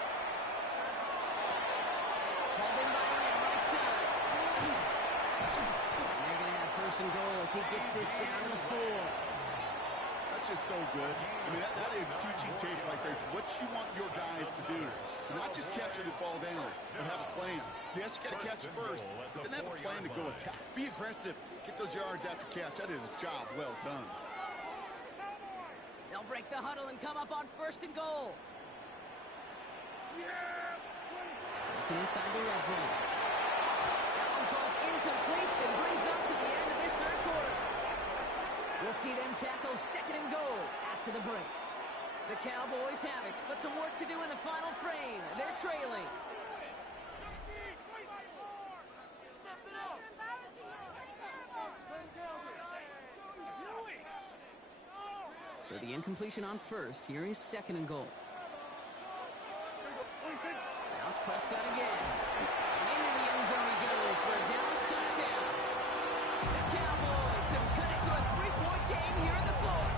Called in by Lamb, right side. And they're going to have first and goal as he gets this down to the 4. That's just so good. I mean, that is 2G tape right there. It's what you want your guys to do. To not just catch it and fall down, but have a plan. Yes, you got to catch it first, but then have a plan to go attack. Be aggressive. Get those yards after catch. That is a job well done. They'll break the huddle and come up on first and goal. Looking inside the red zone. That one falls incomplete and brings us to the end of this third quarter. We'll see them tackle second and goal after the break. The Cowboys have it, but some work to do in the final frame. They're trailing. So the incompletion on first. Here is second and goal. Now it's Prescott again. And into the end zone he goes for a Dallas touchdown. The Cowboys have cut it to a 3-point game here in the fourth.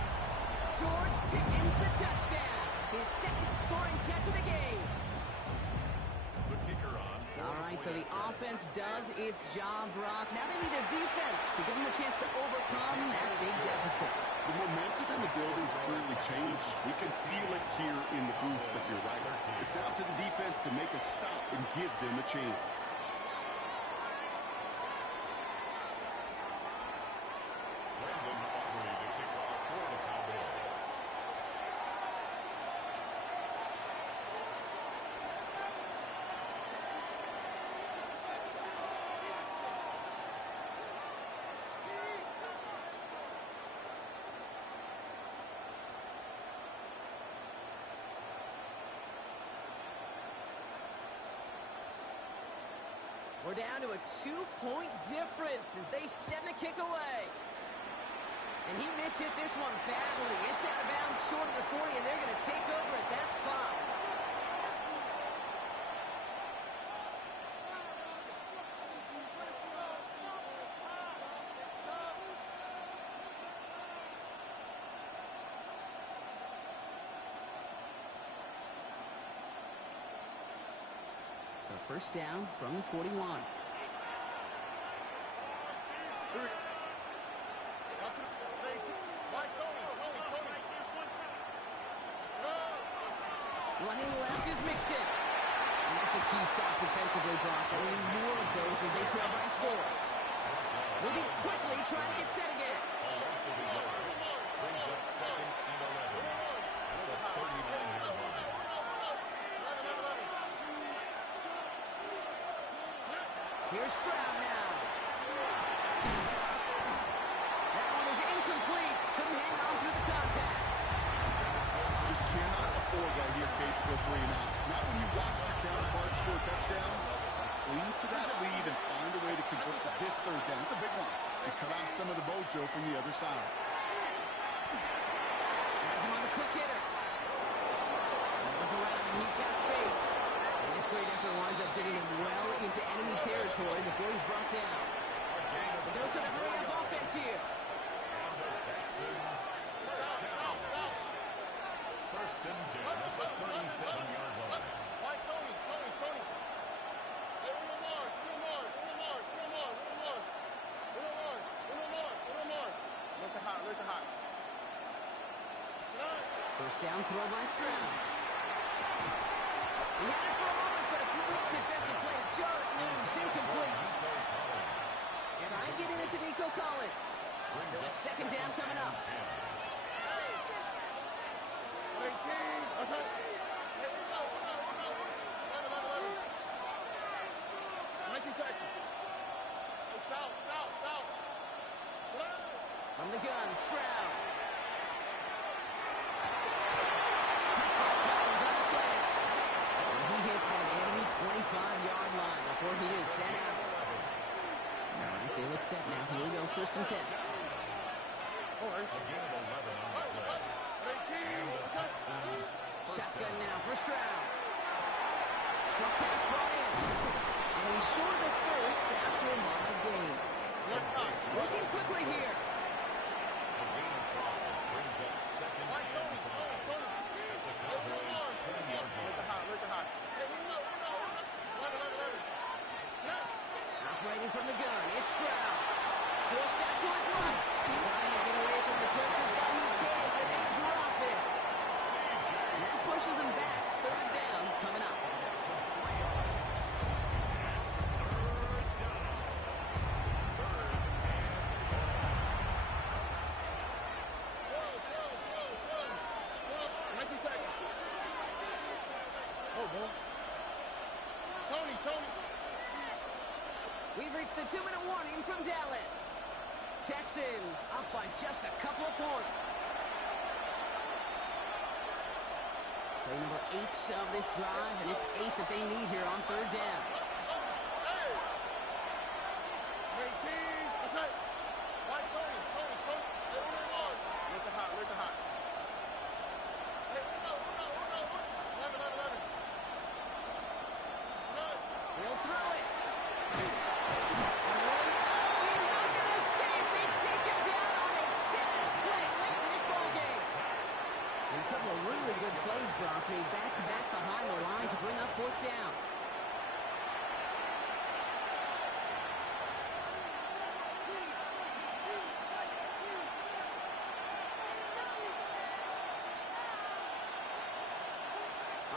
George Pickens the touchdown. His second scoring catch of the game. The kicker on. All right, so the offense does its job, Brock. Now they need their defense to give them a chance to overcome that big deficit. The momentum in the building's clearly changed. We can feel it here in the booth, but you're right. It's now to the defense to make a stop and give them a chance. Brandon Aubrey to kick off for the Cowboys. We're down to a 2-point difference as they send the kick away. And he mishit this one badly. It's out of bounds short of the 40, and they're going to take over at that spot. So first down from the 41. Running left is Mixon. And that's a key stop defensively, Brock. They need more of those as they trail by a score. Moving quickly, trying to get set again. Also the yard. Brings up second and 11. At the 39-yard line. Here's Stroud now. That one is incomplete. Couldn't hang on through the contact. Just cannot afford right here, Kate, to go 3 and out. Not when you watched your counterpart score a touchdown. Cling to that lead and find a way to convert to this third down. It's a big one. And cut off some of the mojo from the other side. Has him on the quick hitter. Runs around and he's got space. And this great effort winds up getting him well into enemy territory before he's brought down. But those are the hurry-up offense here. And the Texans first down. First First and 10 at the 37-yard line. White Tony. Hey, Uno Mars. Look at hot. First down throw by Stroud. He had it for a moment, but a great defensive play. Jar it loose, incomplete. Try getting it to Nico Collins. So it's second down coming up. From the gun, Stroud. Collins on the slant. And he hits that enemy 25-yard line before he is sent out. All right, they look set now. Here we go, first and 10. Shotgun now for Stroud. Drop pass brought in. And he's short of the first after a mild gain. Working quickly here. Brings up second and 5 at the Cowboys' 20-yard line. Operating from the gun, it's Stroud. Forced out to his right. He's trying to get away from the pressure, but he can't, and they drop it. And that pushes him back. Third down coming up. Tony. We've reached the 2-minute warning from Dallas. Texans up by just a couple of points. Play number 8 of this drive, and it's 8 that they need here on third down. Look hot. He'll throw it. He's not going to escape. They take him down on a fitness play late in this ballgame. And a couple of really good plays, Brock, made back-to-back behind the line to bring up fourth down.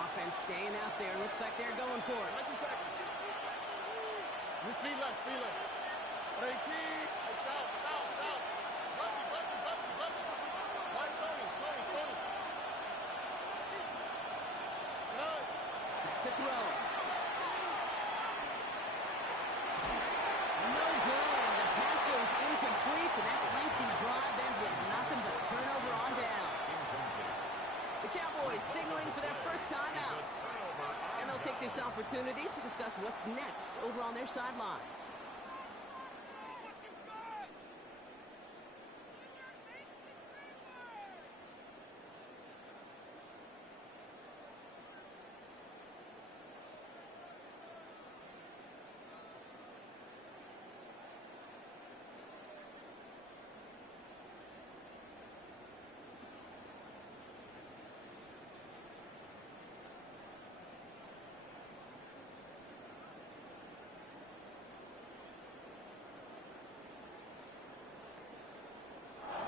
Offense staying out there. Looks like they're going for it. Speed left. Back to throw. No good. The pass goes incomplete, and that lengthy drive ends with nothing but a turnover on downs. The Cowboys signaling for their first time out. And they'll take this opportunity to discuss what's next over on their sideline.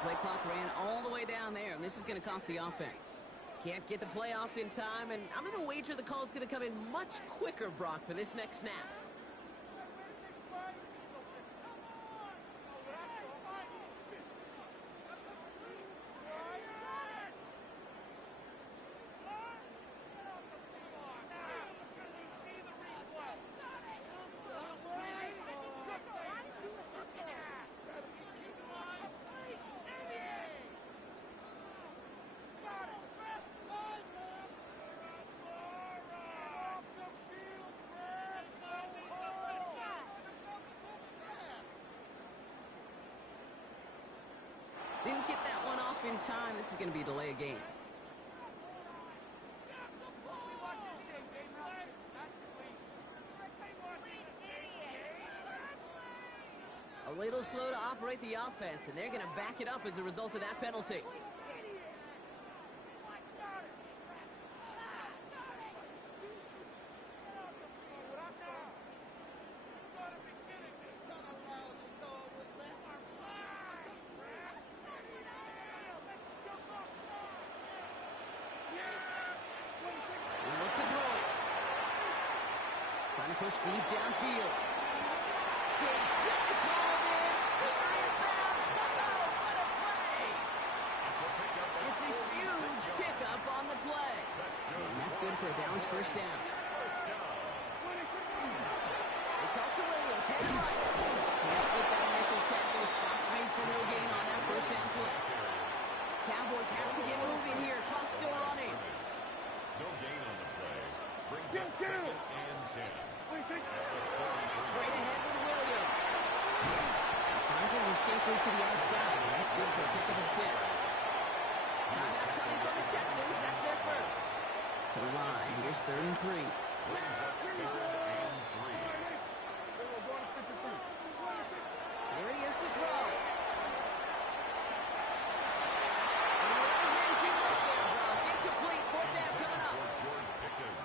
Play clock ran all the way down there, and this is going to cost the offense. Can't get the play off in time, and I'm going to wager the call is going to come in much quicker, Brock, for this next snap. Didn't get that one off in time. This is going to be a delay of game. A little slow to operate the offense, and they're going to back it up as a result of that penalty. to push deep downfield. Big shot is hauled in. Here inbounds. Oh, what a play! It's a huge pickup on the play. And that's good for a Dallas first down. It's also Williams, head right. Can't slip that initial tackle. Stops made for no gain on that first down play. Cowboys have to get moving here. Clock still running. No gain on the play. Brings up 2nd and 10. Straight ahead with Williams. Finds his escape route to the outside. That's good for a pickup of 6. Timeout coming from the Texans. That's their first. To the line. Here's 3rd and 3. Brings up 3rd and 3. Here he is to throw. Incomplete. 4th down coming up.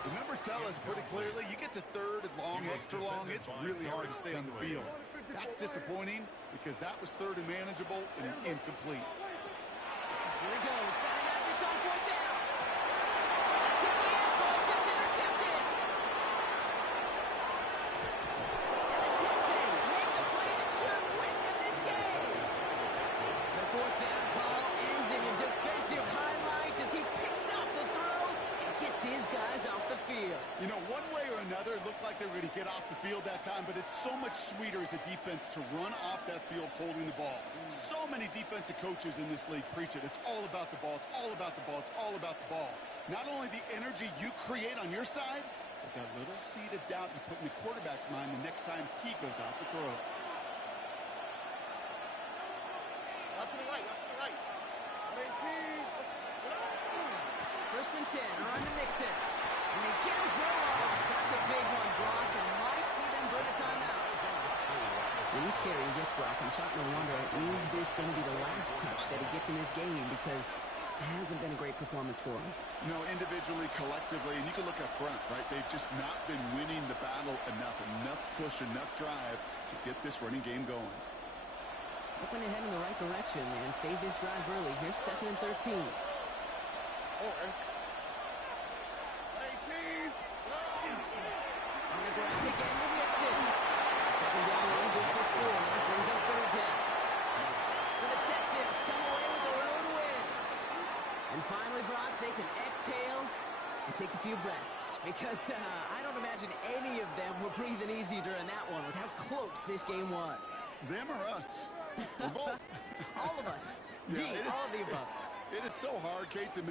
The numbers tell us pretty clearly, you get to 3rd and long, extra long, it's really hard to stay on the field. That's disappointing because that was 3rd and manageable and incomplete. Here he goes. Gotta have this on 4th down. Could be it, folks. It's intercepted. And the Texans make the play that should win them this game. The 4th down call ends in a defensive highlight as he picks up the throw and gets his guys off the field. You know, one way or another, it looked like they were going to get off the field that time, but it's so much sweeter as a defense to run off that field holding the ball. So many defensive coaches in this league preach it. It's all about the ball. It's all about the ball. It's all about the ball. Not only the energy you create on your side, but that little seed of doubt you put in the quarterback's mind the next time he goes out to throw it. Up to the right, up to the right. 1st and 10, on to Mixon. And they get him for a loss. That's a big one, Brock, and might see them burn a timeout. With each carry he gets, Brock, I'm starting to wonder, is this going to be the last touch that he gets in this game? Because it hasn't been a great performance for him. You know, individually, collectively, and you can look up front, right? They've just not been winning the battle enough push, enough drive to get this running game going. Hoping to head in the right direction and save this drive early. Here's 2nd and 13. On the ground again with Mixon. 2nd down run, good for 4. That brings up 3rd down. So the Texans come away with a road win. And finally, Brock, they can exhale and take a few breaths. Because I don't imagine any of them were breathing easy during that one with how close this game was. Them or us? We're both. All of us. Yeah, D, all of the above. It is so hard, Kate, to